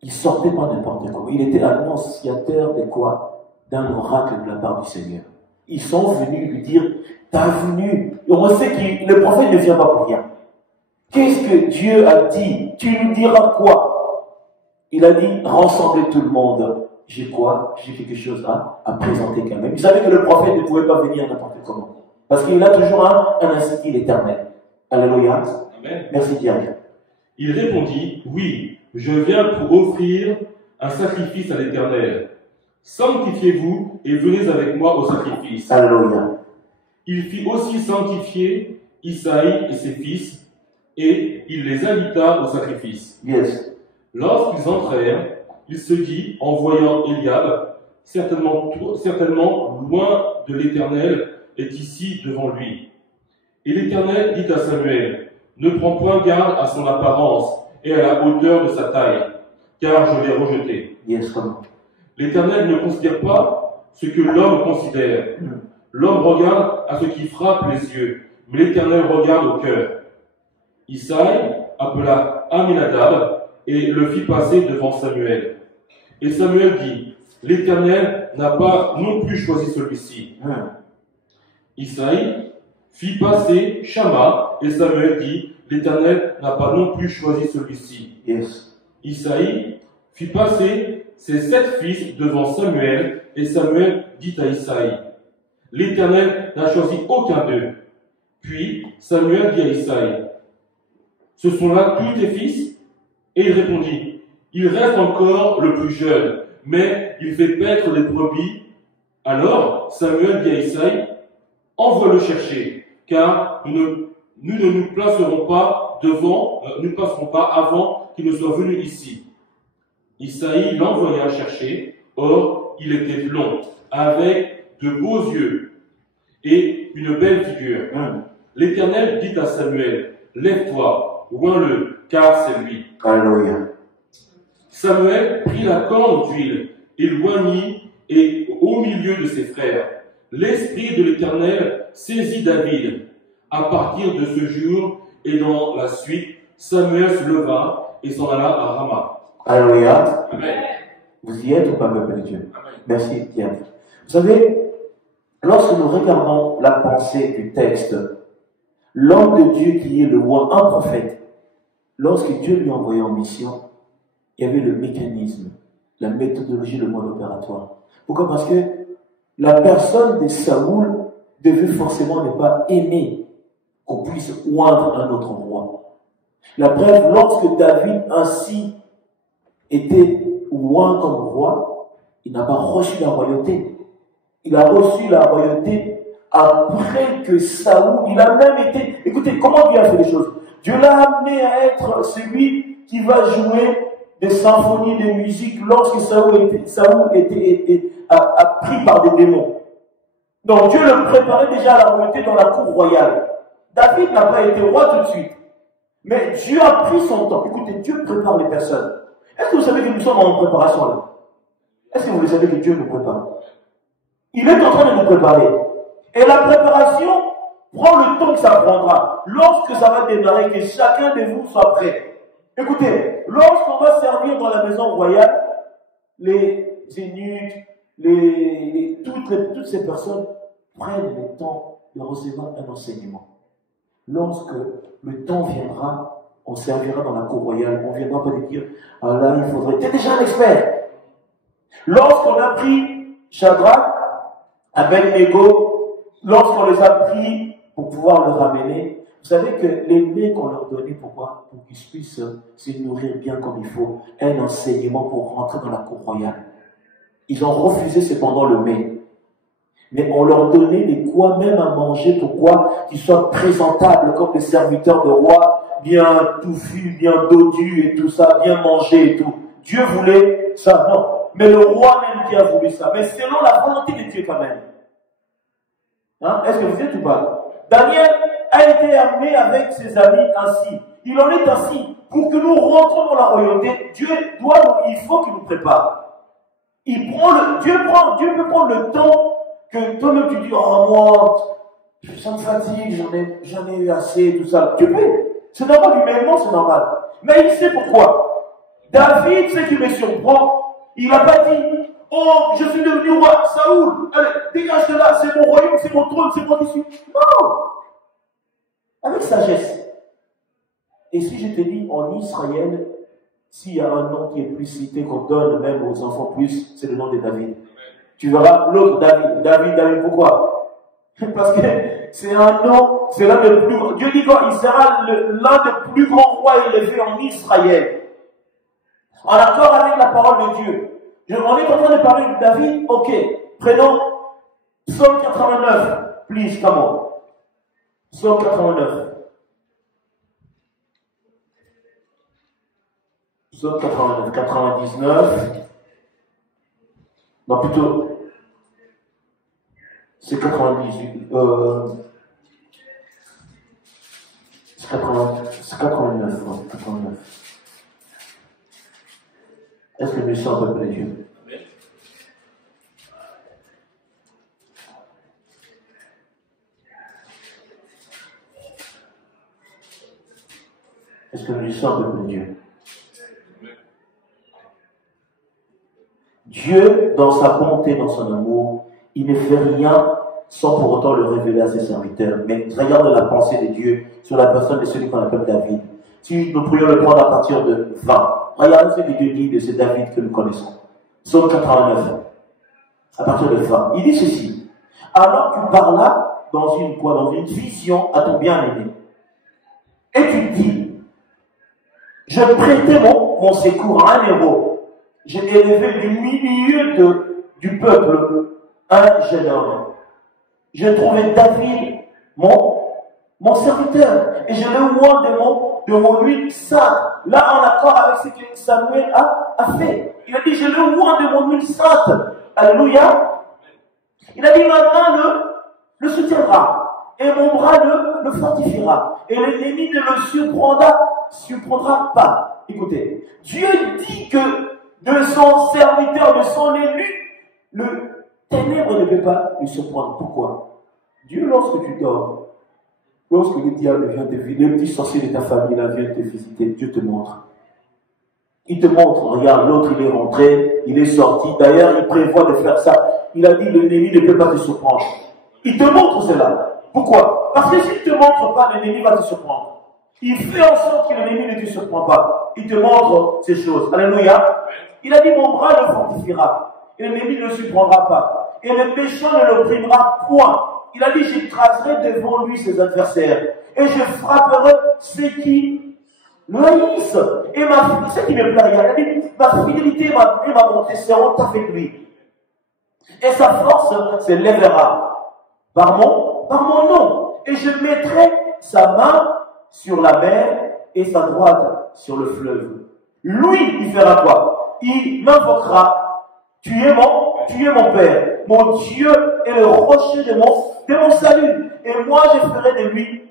il sortait pas n'importe comment. Il était annonciateur de quoi? D'un oracle de la part du Seigneur. Ils sont venus lui dire, t'as venu. Et on sait que le prophète ne vient pas pour rien. Qu'est-ce que Dieu a dit? Tu nous diras quoi? Il a dit, rassemblez tout le monde. J'ai quoi? J'ai quelque chose à présenter quand même. Vous savez que le prophète ne pouvait pas venir n'importe comment. Parce qu'il a toujours un institut éternel. Alléluia. Amen. Merci Dieu. Il répondit, oui, je viens pour offrir un sacrifice à l'Éternel. Sanctifiez-vous et venez avec moi au sacrifice. Alléluia. Il fit aussi sanctifier Isaïe et ses fils, et il les invita au sacrifice. Yes. Lorsqu'ils entrèrent, il se dit, en voyant Eliab, certainement loin de l'Éternel est ici devant lui. Et l'Éternel dit à Samuel, ne prends point garde à son apparence et à la hauteur de sa taille, car je l'ai rejeté. Yes. L'Éternel ne considère pas ce que l'homme considère. L'homme regarde à ce qui frappe les yeux, mais l'Éternel regarde au cœur. Isaïe appela Aminadab et le fit passer devant Samuel. Et Samuel dit, l'Éternel n'a pas non plus choisi celui-ci. Isaïe fit passer Shama, et Samuel dit, l'Éternel n'a pas non plus choisi celui-ci. Yes. Isaïe fit passer ses 7 fils devant Samuel, et Samuel dit à Isaïe, « L'Éternel n'a choisi aucun d'eux. » Puis Samuel dit à Isaïe, « Ce sont là tous tes fils ?» Et il répondit, « Il reste encore le plus jeune, mais il fait paître les brebis. » Alors Samuel dit à Isaïe, « Envoie-le chercher, car nous ne nous placerons pas avant qu'il ne soit venu ici. » Isaïe l'envoya chercher, or il était blond, avec de beaux yeux et une belle figure. L'Éternel dit à Samuel, « Lève-toi, oins-le, car c'est lui. » Alléluia. Samuel prit la corne d'huile et l'oignit et au milieu de ses frères. L'Esprit de l'Éternel saisit David. À partir de ce jour et dans la suite, Samuel se leva et s'en alla à Rama. Alléluia. Amen. Vous y êtes ou pas, peuple de Dieu? Amen. Merci, Pierre. Vous savez, lorsque nous regardons la pensée du texte, l'homme de Dieu qui est le roi, un prophète, lorsque Dieu lui a envoyé en mission, il y avait le mécanisme, la méthodologie, le mode opératoire. Pourquoi? Parce que la personne de Saoul devait forcément ne pas aimer qu'on puisse oindre un autre roi. La preuve, lorsque David ainsi était oint comme roi, il n'a pas reçu la royauté. Il a reçu la royauté après que Saoul, il a même été... Écoutez, comment Dieu a fait les choses? Dieu l'a amené à être celui qui va jouer des symphonies, des musiques lorsque Saoul était pris par des démons. Donc Dieu le préparait déjà à la royauté dans la cour royale. David n'a pas été roi tout de suite. Mais Dieu a pris son temps. Écoutez, Dieu prépare les personnes. Est-ce que vous savez que nous sommes en préparation là? Est-ce que vous le savez que Dieu nous prépare? Il est en train de nous préparer. Et la préparation prend le temps que ça prendra. Lorsque ça va démarrer, que chacun de vous soit prêt. Écoutez, lorsqu'on va servir dans la maison royale, les eunuques, toutes ces personnes prennent le temps de recevoir un enseignement. Lorsque le temps viendra, on servira dans la cour royale. On ne viendra pas dire, ah là, il faudrait... Tu es déjà un expert. Lorsqu'on a pris Shadrach, Abednego, lorsqu'on les a pris pour pouvoir le ramener, vous savez que les mets qu'on leur donnait, pourquoi? Pour qu'ils puissent se nourrir bien comme il faut. Un enseignement pour rentrer dans la cour royale. Ils ont refusé cependant le mets. Mais on leur donnait des quoi même à manger, pourquoi? Qu'ils soient présentables comme des serviteurs de roi, bien touffus, bien dodus et tout ça, bien mangés et tout. Dieu voulait ça, non. Mais le roi même qui a voulu ça. Mais selon la volonté de Dieu quand même. Hein? Est-ce que vous êtes ou pas? Daniel a été amené avec ses amis ainsi. Il en est ainsi. Pour que nous rentrons dans la royauté, il faut qu'il nous prépare. Dieu peut prendre le temps que toi-même tu dis, oh moi, ça me fatigue, j'en ai eu assez, tout ça. Tu peux. C'est normal, humainement c'est normal. Mais il sait pourquoi. David, ce qui me surprend, il n'a pas dit, oh, je suis devenu roi, Saoul, allez, dégage de là, c'est mon royaume, c'est mon trône, c'est moi qui suis. Non. Avec sagesse. Et si je te dis en Israël, s'il y a un nom qui est plus cité, qu'on donne même aux enfants plus, c'est le nom de David. Tu verras l'autre David, pourquoi? Parce que c'est un nom, c'est l'un des plus grands. Dieu dit quoi? Il sera l'un des plus grands rois élevés en Israël. En accord avec la parole de Dieu. On est en train de parler de David, ok. Prenons Psaume 89. Please, come on. Psaume 89. Psaume 89, 99. Non, plutôt. C'est 98. C'est 89. Non, 89. Est-ce que nous sommes peuple de Dieu? Est-ce que nous sommes peuple de Dieu? Dieu, dans sa bonté, dans son amour, il ne fait rien sans pour autant le révéler à ses serviteurs. Mais regarde la pensée de Dieu sur la personne de celui qu'on appelle David. Si nous pourrions le prendre à partir de 20, regardez ce que Dieu dit de ce David que nous connaissons. Psaume 89, à partir de 20. Il dit ceci. Alors tu parlas dans une vision à ton bien-aimé. Et tu dis, je prêtais mon secours à un héros. J'ai élevé du milieu du peuple un jeune homme. J'ai trouvé David, mon serviteur, et je le vois de mon huile sainte, là en accord avec ce que Samuel a fait. Il a dit, je le vois de mon huile sainte. Alléluia. Il a dit, ma main le soutiendra, et mon bras le fortifiera, et l'ennemi ne le surprendra pas. Écoutez, Dieu dit que de son serviteur, de son élu, le ténèbre ne peut pas lui surprendre. Pourquoi? Dieu, lorsque tu dors, lorsque le diable vient te visiter, le petit sorcier de ta famille là vient te visiter, Dieu te montre. Il te montre, regarde, l'autre il est rentré, il est sorti, d'ailleurs il prévoit de faire ça. Il a dit, l'ennemi ne peut pas te surprendre. Il te montre cela. Pourquoi? Parce que s'il ne te montre pas, l'ennemi va te surprendre. Il fait en sorte que l'ennemi ne te surprend pas. Il te montre ces choses. Alléluia. Il a dit, mon bras le fortifiera. Et l'ennemi ne le surprendra pas. Et le méchant ne l'opprimera point. Il a dit, j'écraserai devant lui ses adversaires. Et je frapperai ceux qui le haïssent. Et ce qui me plaît, il a dit, ma fidélité et ma bonté seront avec lui. Et sa force s'élèvera par mon nom. Et je mettrai sa main sur la mer et sa droite sur le fleuve. Lui, il fera quoi? Il m'invoquera. Tu es mon Père. Mon Dieu est le rocher de mon salut. Et moi, je ferai de lui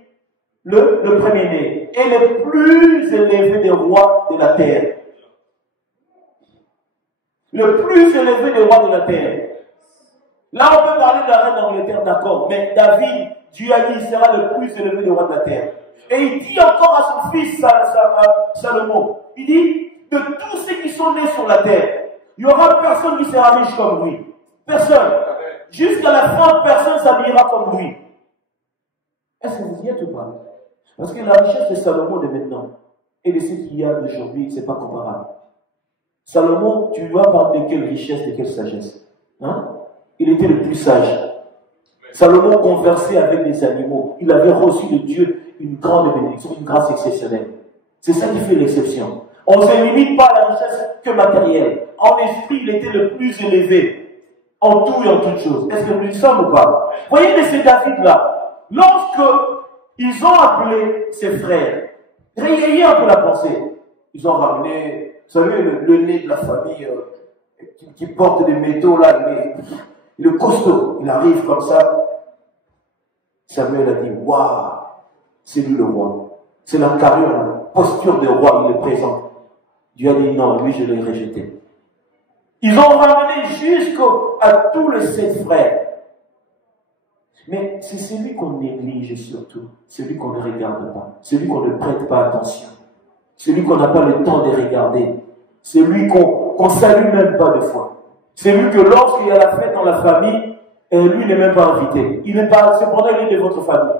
le premier-né et le plus élevé des rois de la terre. Le plus élevé des rois de la terre. Là, on peut parler de la reine d'Angleterre, d'accord, mais David, Dieu a dit, il sera le plus élevé des rois de la terre. Et il dit encore à son fils Salomon, il dit, de tous ceux qui sont nés sur la terre, il n'y aura personne qui sera riche comme lui. Personne. Jusqu'à la fin, personne ne s'habillera comme lui. Est-ce que vous y êtes ou pas? Parce que la richesse de Salomon de maintenant et de ce qu'il y a d'aujourd'hui, ce n'est pas comparable. Salomon, tu vas parler de quelle richesse, de quelle sagesse? Hein? Il était le plus sage. Salomon conversait avec des animaux. Il avait reçu de Dieu une grande bénédiction, une grâce exceptionnelle. C'est ça qui fait l'exception. On ne se limite pas à la richesse que matérielle. En esprit, il était le plus élevé. En tout et en toutes choses. Est-ce que nous y sommes ou pas? Voyez, mais ces David-là, lorsque ils ont appelé ses frères, rayez un peu la pensée. Ils ont ramené, vous savez, le nez de la famille qui porte des métaux là, le costaud, il arrive comme ça. Samuel a dit, waouh, c'est lui le roi. C'est la carrure, la posture de roi, il est présent. Dieu a dit non, lui je l'ai rejeté. Ils ont ramené jusqu'à tous les 7 frères. Mais c'est celui qu'on néglige surtout, celui qu'on ne regarde pas, celui qu'on ne prête pas attention, celui qu'on n'a pas le temps de regarder, celui qu'on salue même pas de fois. Celui que lorsqu'il y a la fête dans la famille, lui n'est même pas invité. Il n'est pas, cependant il est de votre famille.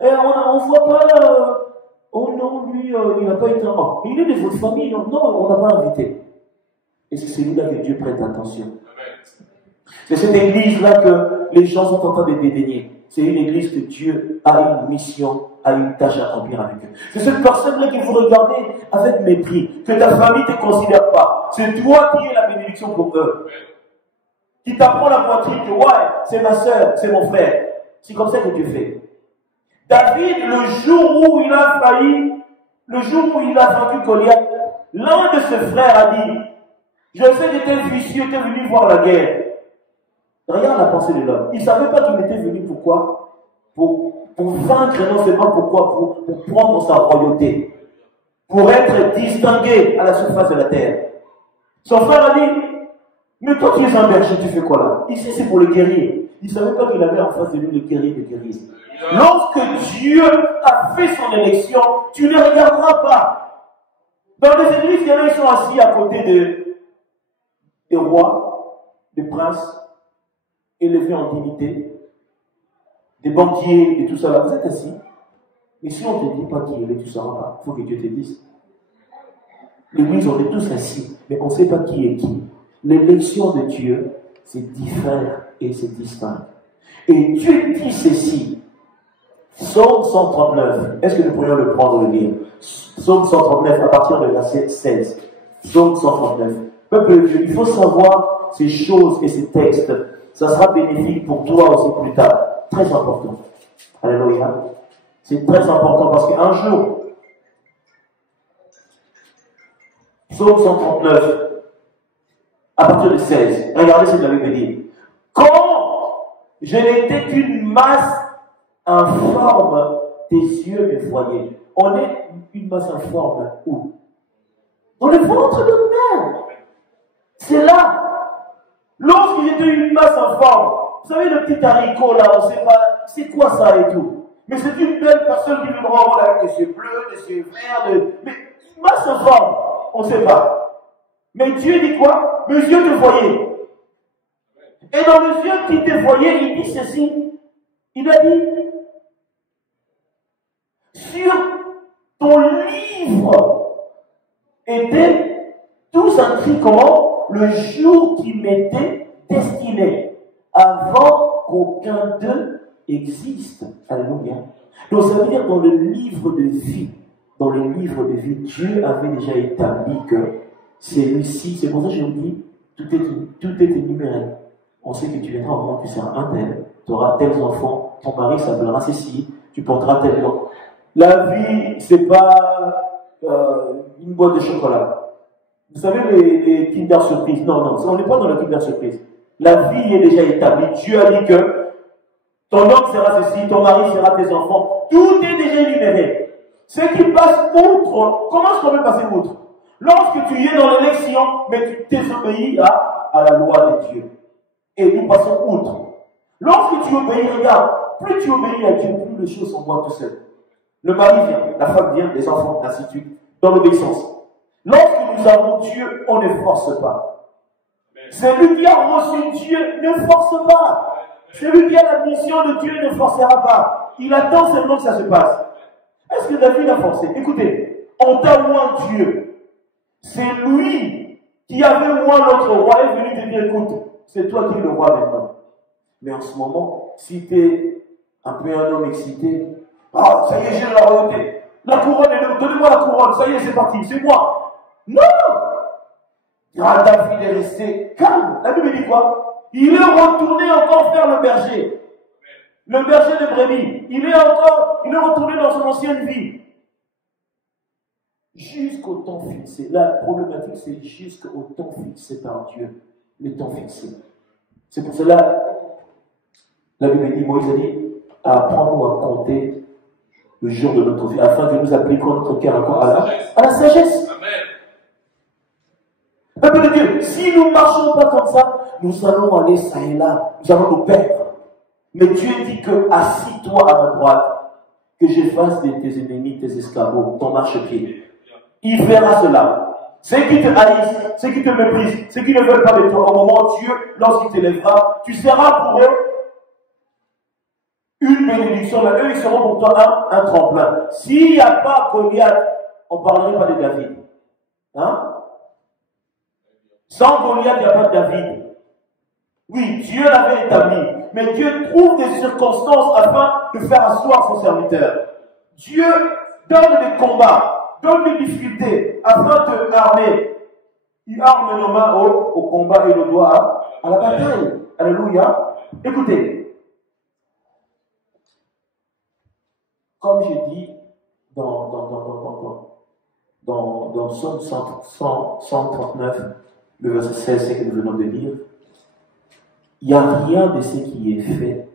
Et on ne voit pas, oh non, lui, il n'a pas été, oh, il est de votre famille, non, on n'a pas invité. Et c'est celui-là que Dieu prête attention. C'est cette église-là que les gens sont en train de dédaigner. C'est une église que Dieu a une mission, a une tâche à accomplir avec eux. C'est cette personne-là que vous regardez avec mépris, que ta famille ne te considère pas. C'est toi qui es la bénédiction pour eux. Qui t'apprend la poitrine que ouais, c'est ma soeur, c'est mon frère. C'est comme ça que Dieu fait. David, le jour où il a failli, le jour où il a vaincu Goliath, l'un de ses frères a dit, je sais que tel vicieux était venu voir la guerre. Regarde la pensée de l'homme. Il ne savait pas qu'il était venu pourquoi? Pour vaincre, non seulement pourquoi? Pour prendre sa royauté. Pour être distingué à la surface de la terre. Son frère a dit, mais toi qui es un berger, tu fais quoi là? Ici c'est pour les guerriers. Il ne savait pas qu'il avait en face de lui le guerrier des guerriers. Lorsque Dieu a fait son élection, tu ne regarderas pas. Dans les églises, il y en a qui sont assis à côté des rois, des princes, élevés en dignité, des banquiers et tout ça là. Vous êtes assis. Mais si on ne te dit pas qui il est, tu ne sauras pas. Il faut que Dieu te dise. L'église, on est tous assis, mais on ne sait pas qui est qui. l'élection de Dieu, c'est diffère et c'est distinct. Et Dieu dit ceci. Psaume 139. Est-ce que nous pourrions le prendre le lire? Psaume 139 à partir de verset 16. Psaume 139. Peuple de Dieu, il faut savoir ces choses et ces textes. Ça sera bénéfique pour toi aussi plus tard. Très important. Alléluia. C'est très important parce qu'un jour, Psaume 139, à partir de 16, regardez ce que la Bible dit. Quand je n'étais qu'une masse informe, tes yeux me voyaient. On est une masse informe où? Dans le ventre de mère. C'est là. Lorsque j'étais une masse informe, vous savez le petit haricot là, on ne sait pas, c'est quoi ça et tout. Mais c'est une belle personne qui nous rend avec des yeux bleus, des yeux verts, mais une masse informe, on ne sait pas. Mais Dieu dit quoi? Mes yeux te voyaient. Et dans les yeux qui te voyaient, il dit ceci. Il a dit, sur ton livre étaient tous inscrits comment? Le jour qui m'était destiné, avant qu'aucun d'eux existe. Alléluia. Donc ça veut dire dans le livre de vie, Dieu avait déjà établi que celui-ci, c'est pour ça que je vous dis, tout est énuméré. On sait que tu viendras au moment où tu seras un tel, tu auras tels enfants, ton mari s'appellera ceci, tu porteras tel nom. La vie, c'est pas une boîte de chocolat. Vous savez, les Kinder Surprise, non, on n'est pas dans le Kinder Surprise. La vie est déjà établie. Dieu a dit que ton homme sera ceci, ton mari sera tes enfants. Tout est déjà énuméré. Ce qui passe outre, comment est-ce qu'on peut passer outre? Lorsque tu es dans l'élection, mais tu désobéis à la loi de Dieu. Et nous passons outre. Lorsque tu obéis, regarde, plus tu obéis à Dieu, plus les choses s'envoient tout seul. Le mari vient, la femme vient, les enfants, ainsi de suite, dans l'obéissance. Lorsque nous avons Dieu, on ne force pas. Celui qui a reçu Dieu ne force pas. Celui qui a la mission de Dieu ne forcera pas. Il attend seulement que ça se passe. Est-ce que David a forcé? Écoutez, on t'a oint Dieu. C'est lui qui avait oint notre roi et est venu te dire, écoute, c'est toi qui es le roi maintenant. Mais en ce moment, si tu es un peu un homme excité, ah, ça y est, j'ai la royauté. La couronne, donnez-moi la couronne, ça y est, c'est parti, c'est moi. Non! David est resté calme. La Bible dit quoi? Il est retourné encore faire le berger. Le berger de brebis. Il est retourné dans son ancienne vie. Jusqu'au temps fixé. La problématique, c'est jusqu'au temps fixé par Dieu. Le temps fixé. C'est pour cela, la Bible dit, Moïse a dit, apprends-nous à compter le jour de notre vie, afin que nous appliquions notre cœur encore à la sagesse. Peuple de Dieu, si nous ne marchons pas comme ça, nous allons aller ça et là, nous allons nous perdre. Mais Dieu dit que assis-toi à ma droite, que j'efface tes ennemis, tes esclaves, ton marchepied. Il verra cela. Ceux qui te haïssent, ceux qui te méprisent, ceux qui ne veulent pas de toi, au moment où Dieu, lorsqu'il t'élèvera, tu seras pour eux une bénédiction, mais eux, ils seront pour toi un tremplin. S'il n'y a pas Goliath, on ne parlerait pas de David. Hein? Sans Goliath, il n'y a pas de David. Oui, Dieu l'avait établi, mais Dieu trouve des circonstances afin de faire asseoir son serviteur. Dieu donne des combats, donne des difficultés afin de armer. Il arme nos mains au combat et nos doigts à la bataille. Alléluia. Écoutez, comme j'ai dit dans Psaume 139, le verset 16, c'est que nous venons de lire, il n'y a rien de ce qui est fait.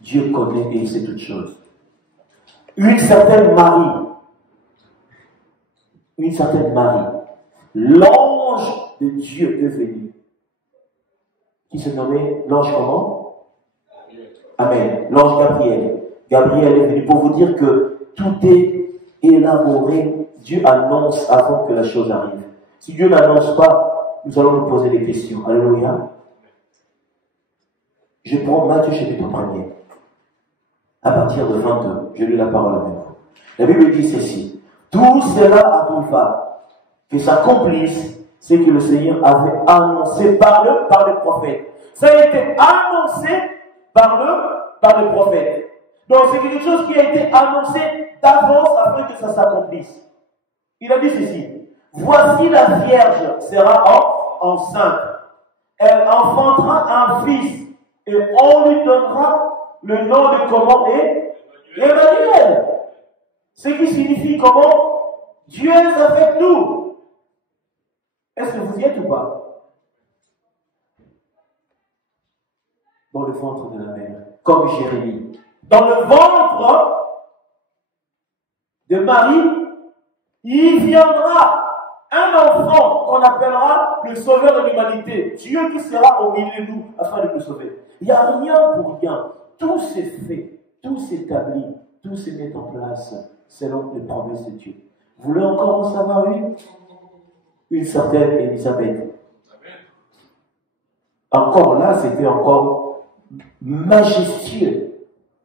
Dieu connaît et il sait toutes choses. Une certaine Marie, l'ange de Dieu est venu, qui se nommait l'ange comment? Amen. L'ange Gabriel. Gabriel est venu pour vous dire que tout est élaboré. Dieu annonce avant que la chose arrive. Si Dieu n'annonce pas, nous allons nous poser des questions. Alléluia. Je prends Matthieu chapitre 1er. À partir de 22, je lis la parole avec vous. La Bible dit ceci. Tout cela arriva, que s'accomplisse c'est que le Seigneur avait annoncé par le prophète. Ça a été annoncé par le prophète. Donc c'est quelque chose qui a été annoncé d'avance afin que ça s'accomplisse. Il a dit ceci: voici la Vierge sera enceinte. Elle enfantera un fils et on lui donnera le nom de comment? Emmanuel. Ce qui signifie comment? Dieu est avec nous. Est-ce que vous y êtes ou pas? Dans le ventre de la mère, comme Jérémie. Dans le ventre de Marie, il viendra un enfant qu'on appellera le sauveur de l'humanité. Dieu qui sera au milieu de nous afin de nous sauver. Il n'y a rien pour rien. Tout s'est fait, tout s'établit, tout se met en place selon les promesses de Dieu. Vous voulez encore en savoir une certaine Élisabeth. Encore là, c'était encore majestueux.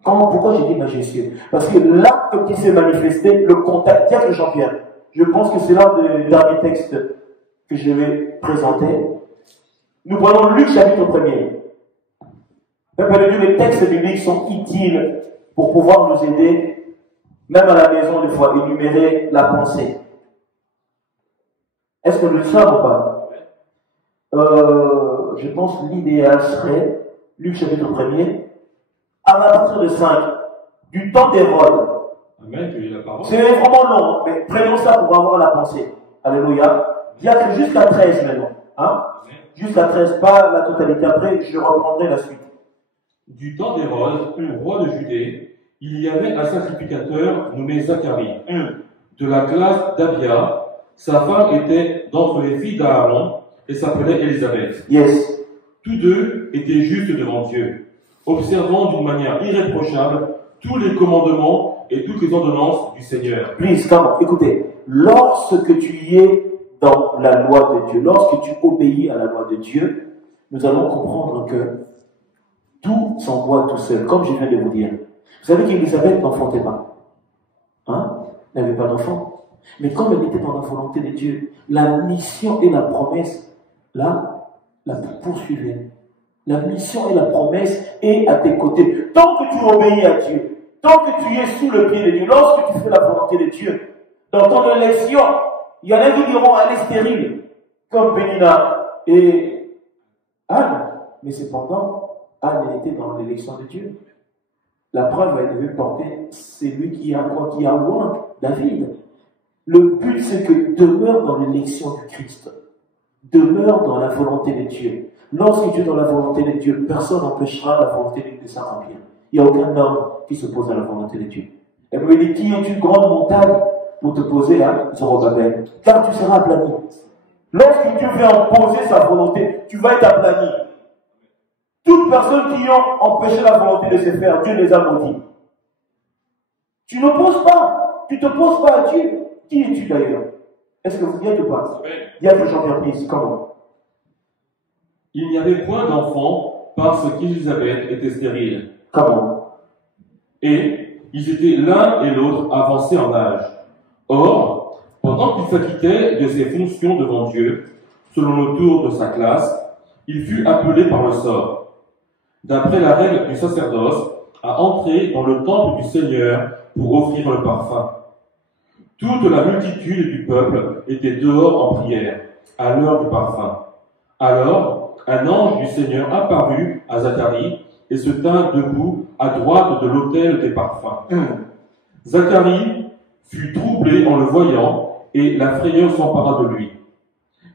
Pourquoi j'ai dit majestueux? Parce que l'acte qui s'est manifesté, le contact, tiens que Jean-Pierre, je pense que c'est l'un des derniers textes que je vais présenter. Nous prenons Luc chapitre 1er. Peuple de Dieu, les textes bibliques sont utiles pour pouvoir nous aider, même à la maison, des fois, énumérer la pensée. Est-ce que nous le savons ou pas? Je pense que l'idéal serait, Luc chapitre 1er, à partir de 5, du temps d'Hérode. Amen, tu lis la parole. C'est vraiment long, mais prenons ça pour avoir la pensée. Alléluia. Il y a jusqu'à 13 maintenant. Hein? Jusqu'à 13, pas la totalité. Après, je reprendrai la suite. Du temps d'Hérode, roi de Judée, il y avait un sacrificateur nommé Zacharie, de la classe d'Abia. Sa femme était d'entre les filles d'Aaron et s'appelait Élisabeth. Yes. Tous deux étaient justes devant Dieu, observant d'une manière irréprochable tous les commandements et toutes les ordonnances du Seigneur. Please, come on, écoutez. Lorsque tu es dans la loi de Dieu, lorsque tu obéis à la loi de Dieu, nous allons comprendre que tout s'envoie tout seul, comme je viens de vous dire. Vous savez qu'Élisabeth n'enfantait pas. Hein? Elle n'avait pas d'enfant. Mais comme elle était dans la volonté de Dieu, la mission et la promesse, là, la poursuivaient. La mission et la promesse est à tes côtés. Tant que tu obéis à Dieu, tant que tu es sous le pied de Dieu, lorsque tu fais la volonté de Dieu, dans ton élection, il y en a qui diront elle est stérile, comme Pénina et Anne. Mais cependant, Anne était dans l'élection de Dieu. La preuve, elle devait porter celui qui a oint David. Le but, c'est que demeure dans l'élection du Christ. Demeure dans la volonté de Dieu. Lorsque tu es dans la volonté de Dieu, personne n'empêchera la volonté de Dieu de s'accomplir. Il n'y a aucun homme qui s'oppose à la volonté de Dieu. Elle me dit, qui est une grande montagne pour te poser à Zorobabel? Car tu seras aplani. Lorsque Dieu veut imposer sa volonté, tu vas être aplani. Toutes personnes qui ont empêché la volonté de se faire, Dieu les a maudits. Tu n'opposes pas. Tu ne t'opposes pas à Dieu. Qui es-tu d'ailleurs? Est-ce que vous y êtes ou pas? Il y a que Jean-Pierre Pisse. Comment? Il n'y avait point d'enfant parce qu'Élisabeth était stérile. Comment? Et ils étaient l'un et l'autre avancés en âge. Or, pendant qu'il s'acquittait de ses fonctions devant Dieu, selon le tour de sa classe, il fut appelé par le sort, d'après la règle du sacerdoce, à entrer dans le temple du Seigneur pour offrir le parfum. Toute la multitude du peuple était dehors en prière, à l'heure du parfum. Alors, un ange du Seigneur apparut à Zacharie et se tint debout à droite de l'autel des parfums. Zacharie fut troublé en le voyant et la frayeur s'empara de lui.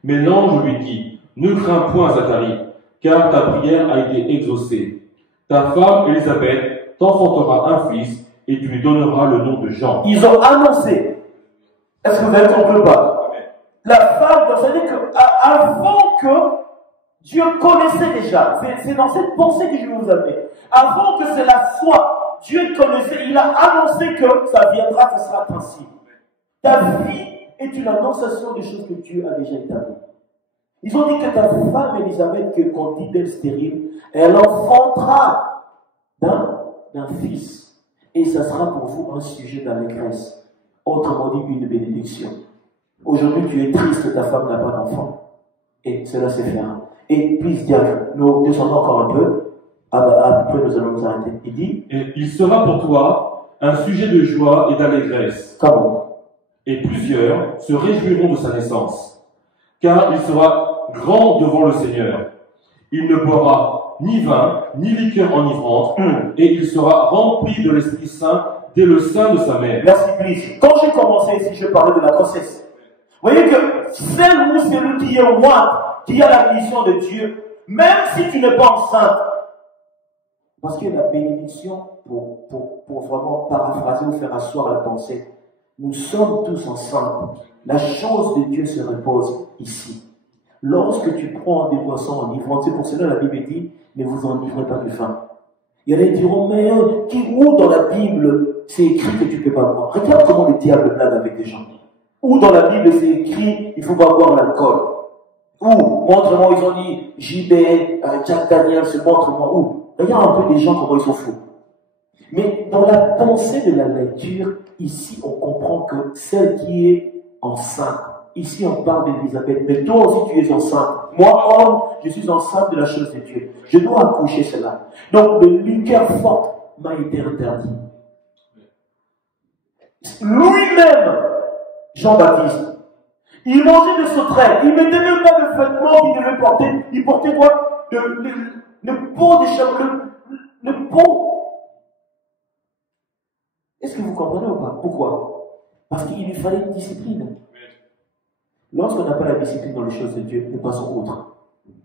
Mais l'ange lui dit, « Ne crains point, Zacharie, car ta prière a été exaucée. Ta femme, Élisabeth, t'enfantera un fils et tu lui donneras le nom de Jean. » Ils ont annoncé. Est-ce que vous avez compris ou pas? La femme, ça veut dire qu'avant que Dieu connaissait déjà, c'est dans cette pensée que je vais vous amener. Avant que cela soit, Dieu connaissait, il a annoncé que ça viendra, ça sera ainsi. Ta vie est une annonciation des choses que Dieu a déjà établies. Ils ont dit que ta femme Élisabeth, qu'on dit d'elle stérile, elle enfantera d'un fils. Et ça sera pour vous un sujet d'allégresse. Autrement dit, une bénédiction. Aujourd'hui, tu es triste que ta femme n'a pas d'enfant. Et cela s'est fait. Et please, diable, nous descendons encore un peu. Après, nous allons nous arrêter. Il dit, et il sera pour toi un sujet de joie et d'allégresse. comment? Et plusieurs se réjouiront de sa naissance. Car il sera grand devant le Seigneur. Il ne boira ni vin, ni liqueur enivrante, et il sera rempli de l'Esprit Saint dès le sein de sa mère. Merci, please. Quand j'ai commencé ici, je parlais de la grossesse. Vous voyez que celle ou celui qui est roi, qui a la mission de Dieu, même si tu n'es pas enceinte, parce que la bénédiction, pour vraiment paraphraser ou faire asseoir la pensée, nous sommes tous ensemble. La chose de Dieu se repose ici. Lorsque tu prends des boissons enivrantes, c'est pour cela la Bible dit, ne vous enivrez pas de vin. Il y en a qui diront, mais où dans la Bible c'est écrit que tu ne peux pas boire? Regarde comment le diable blague avec des gens. Où dans la Bible c'est écrit, il ne faut pas boire l'alcool? Où? Montre-moi, ils ont dit, JB, Jack Daniels, montre-moi où? Regarde un peu des gens comment ils sont fous. Mais dans la pensée de la lecture, ici on comprend que celle qui est enceinte, ici on parle d'Élisabeth, mais toi aussi tu es enceinte. Moi, homme, je suis enceinte de la chose de Dieu. Je dois accoucher cela. Donc le liqueur forte m'a été interdit. Lui-même, Jean-Baptiste, il mangeait de sauterelles, il mettait même pas de vêtements qu'il devait porter. Il portait quoi? Le pot des chameaux, le pot. Est-ce que vous comprenez ou pas? Pourquoi? Parce qu'il lui fallait une discipline. Lorsqu'on n'a pas la discipline dans les choses de Dieu, nous passons outre.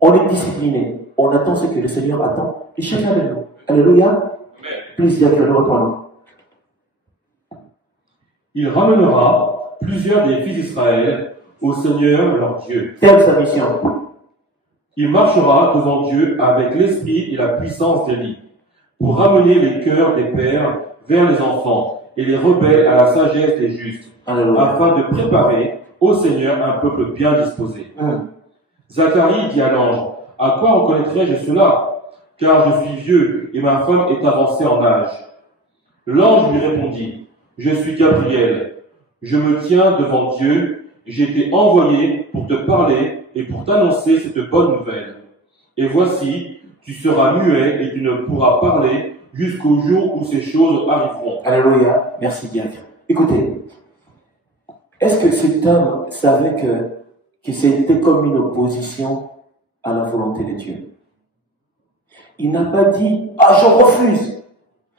On est discipliné. On attend ce que le Seigneur attend et chacun de nous. Alléluia. Plaisir que le reprenons. Il ramènera plusieurs des fils d'Israël au Seigneur leur Dieu. Telle sa mission. Il marchera devant Dieu avec l'esprit et la puissance d'Élie, pour ramener les cœurs des pères vers les enfants et les rebelles à la sagesse des justes, afin de préparer au Seigneur un peuple bien disposé. Zacharie dit à l'ange, à quoi reconnaîtrai-je cela? Car je suis vieux et ma femme est avancée en âge. L'ange lui répondit, je suis Gabriel, je me tiens devant Dieu, j'ai été envoyé pour te parler et pour t'annoncer cette bonne nouvelle. Et voici, tu seras muet et tu ne pourras parler jusqu'au jour où ces choses arriveront. Alléluia. Merci bien. Écoutez, est-ce que cet homme savait que c'était comme une opposition à la volonté de Dieu? Il n'a pas dit, ah, je refuse.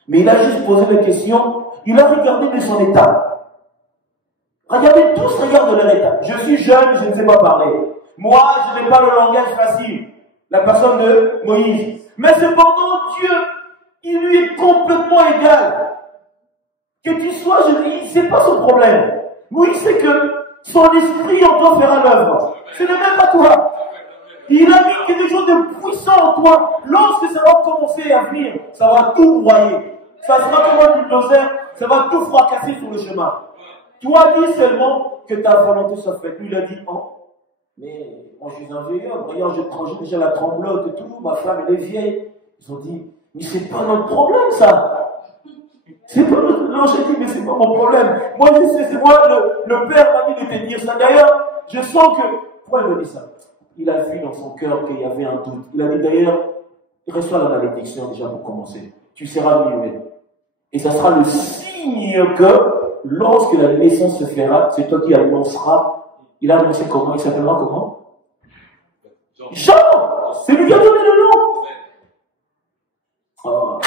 Mais il a juste posé la question, il a regardé de son état. Regardez, tous regardent de leur état. Je suis jeune, je ne sais pas parler. Moi, je n'ai pas le langage facile. La personne de Moïse. Mais cependant, Dieu, il lui est complètement égal. Que tu sois jeune, c'est pas son problème. Lui, il sait que son esprit en toi fera l'œuvre. Ce n'est même pas toi. Il a mis quelque chose de puissant en toi. Lorsque ça va commencer à venir, ça va tout broyer. Ça sera comme un bulldozer, ça va tout fracasser sur le chemin. Toi, dis seulement que ta volonté soit faite. Lui, il a dit, oh, mais moi, je suis un vieil homme. Regarde, j'ai déjà la tremblote et tout. Ma femme, elle est vieille. Ils ont dit, mais c'est pas notre problème, ça. C'est pas notre... Non, j'ai dit, mais c'est pas mon problème. Moi, c'est moi, le père m'a dit de te dire ça. D'ailleurs, je sens que... Pourquoi il m'a dit ça? Il a vu dans son cœur qu'il y avait un doute. Il a dit, d'ailleurs, il reçoit la malédiction déjà pour commencer. Tu seras muet. Et ça sera le signe que lorsque la naissance se fera, c'est toi qui annonceras. Il a annoncé comment? Il s'appellera comment? Jean! C'est lui qui a donné le nom! Oh.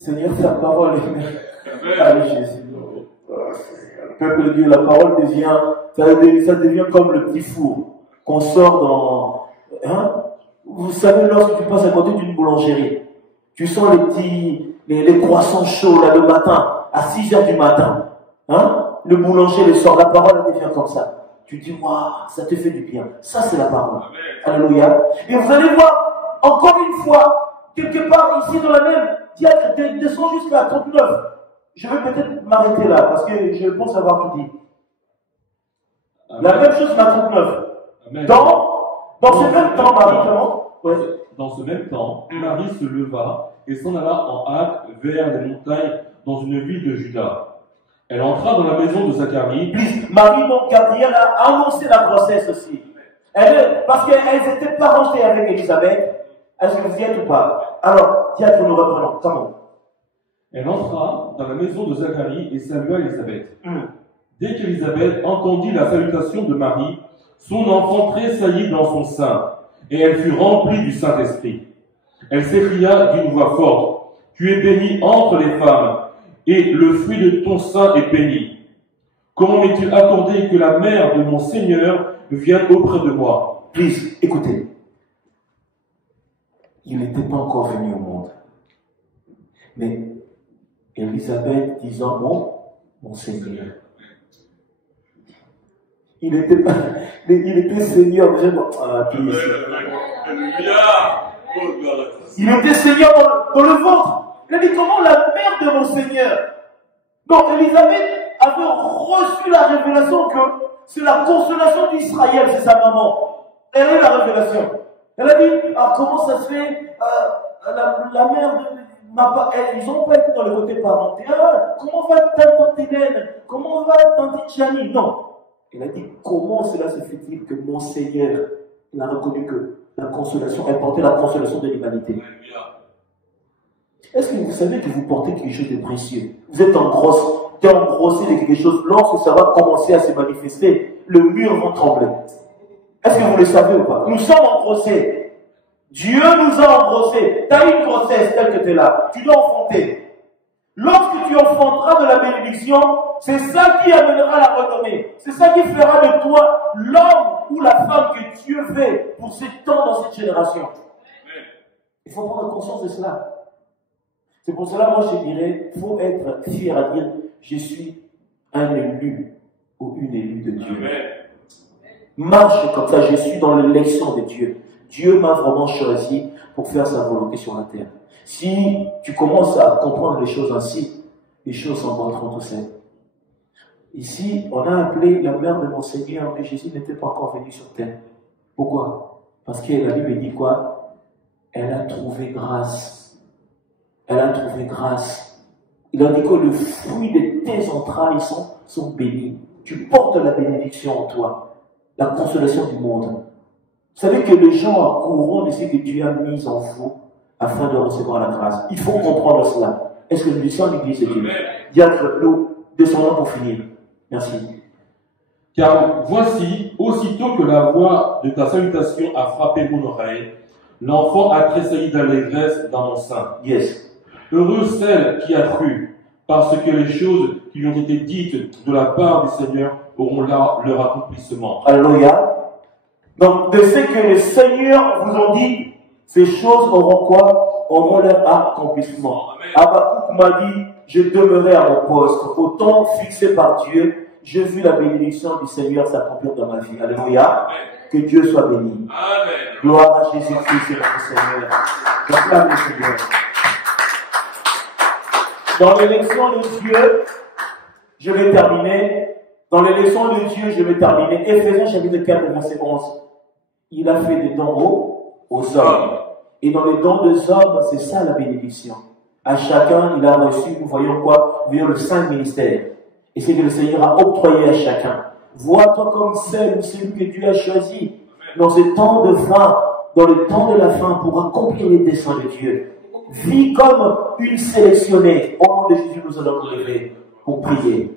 Seigneur, ta parole est... Allez, Jésus. Le peuple de Dieu, la parole devient... Ça devient comme le petit four qu'on sort dans... Hein? Vous savez, lorsque tu passes à côté d'une boulangerie, tu sens les croissants chauds là le matin, à 6h du matin. Hein? Le boulanger le sort, la parole elle devient comme ça. Tu dis, waouh, ça te fait du bien. Ça, c'est la parole. Alléluia. Et vous allez voir, encore une fois, quelque part ici dans la même, diacre, descend jusqu'à 39. Je vais peut-être m'arrêter là, parce que je pense avoir tout dit. Amen. La même chose, à 39. Amen. Dans ce même temps, Marie, comment? Ouais. Dans ce même temps, Marie se leva et s'en alla en hâte vers les montagnes dans une ville de Juda. Elle entra dans la maison de Zacharie. Marie, donc Gabriel a annoncé la grossesse aussi. Parce qu'elles n'étaient pas rangées avec Élisabeth. Est-ce que vous y êtes ou pas? Alors, diacre, nous reprenons. Comment? Elle entra dans la maison de Zacharie et salua Élisabeth. Dès qu'Élisabeth entendit la salutation de Marie, son enfant tressaillit dans son sein, et elle fut remplie du Saint-Esprit. Elle s'écria d'une voix forte, « Tu es bénie entre les femmes, et le fruit de ton sein est béni. Comment m'est-il accordé que la mère de mon Seigneur vienne auprès de moi ?» Please, écoutez. Il n'était pas encore venu au monde. Mais Élisabeth disant, mon Seigneur. Il était Seigneur déjà dans... Il était Seigneur dans le ventre. Il a dit, comment la mère de mon Seigneur? Donc Élisabeth avait reçu la révélation que c'est la consolation d'Israël, c'est sa maman. Elle a eu la révélation. Elle a dit, ah, comment ça se fait, la mère de... Ils n'ont pas été dans le côté parenté. Ah, comment va ta tante Hélène? Comment va tante Gianni? Non. Elle a dit, comment cela se fait-il que mon Seigneur, il a reconnu que la consolation, elle portait la consolation de l'humanité. Est-ce que vous savez que vous portez quelque chose de précieux? Vous êtes engrossé de quelque chose. Lorsque ça va commencer à se manifester, le mur va trembler. Est-ce que vous le savez ou pas? Nous sommes engrossés. Dieu nous a engrossés. Tu as une grossesse telle que tu es là. Tu dois enfanter. Lorsque tu enfanteras de la bénédiction, c'est ça qui amènera la renommée. C'est ça qui fera de toi l'homme ou la femme que Dieu fait pour ces temps dans cette génération. Il faut prendre conscience de cela. C'est pour cela, moi, je dirais, il faut être fier à dire, je suis un élu ou une élue de Dieu. Amen. Marche comme ça, je suis dans l'élection de Dieu. Dieu m'a vraiment choisi pour faire sa volonté sur la terre. Si tu commences à comprendre les choses ainsi, les choses s'envolleront tout seules. Ici, on a appelé la mère de mon Seigneur, mais Jésus n'était pas encore venu sur terre. Pourquoi? Parce que la Bible dit quoi? Elle a trouvé grâce. Elle a trouvé grâce. Il a dit que le fruit de tes entrailles sont bénis. Tu portes la bénédiction en toi, la consolation du monde. Vous savez que les gens accourront de ce que Dieu a mis en vous afin de recevoir la grâce. Il faut comprendre cela. Est-ce que nous sommes l'église de Dieu? Diacre, nous descendons pour finir. Merci. Car voici, aussitôt que la voix de ta salutation a frappé mon oreille, l'enfant a tressailli d'allégresse dans mon sein. Yes. Heureuse celle qui a cru, parce que les choses qui lui ont été dites de la part du Seigneur auront leur accomplissement. Alléluia. Donc, de ce que le Seigneur vous a dit, ces choses auront quoi? Auront leur accomplissement. Habakkuk m'a dit, je demeurai à mon poste. Au temps fixé par Dieu, j'ai vu la bénédiction du Seigneur s'accomplir dans ma vie. Alléluia. Que Dieu soit béni. Amen. Gloire à Jésus-Christ, notre Seigneur. J'acclame le Seigneur. Dans l'élection de Dieu, je vais terminer. Dans l'élection de Dieu, je vais terminer. Éphésiens chapitre 4, verset 11. Il a fait des dons aux hommes. Et dans les dons des hommes, c'est ça la bénédiction. À chacun, il a reçu, nous voyons quoi? Nous voyons le saint ministère. Et c'est que le Seigneur a octroyé à chacun. Vois-toi comme celle ou celui que Dieu a choisi dans ce temps de fin, dans le temps de la fin, pour accomplir les desseins de Dieu. Vis comme une sélectionnée. Au nom de Jésus, nous allons nous lever pour prier.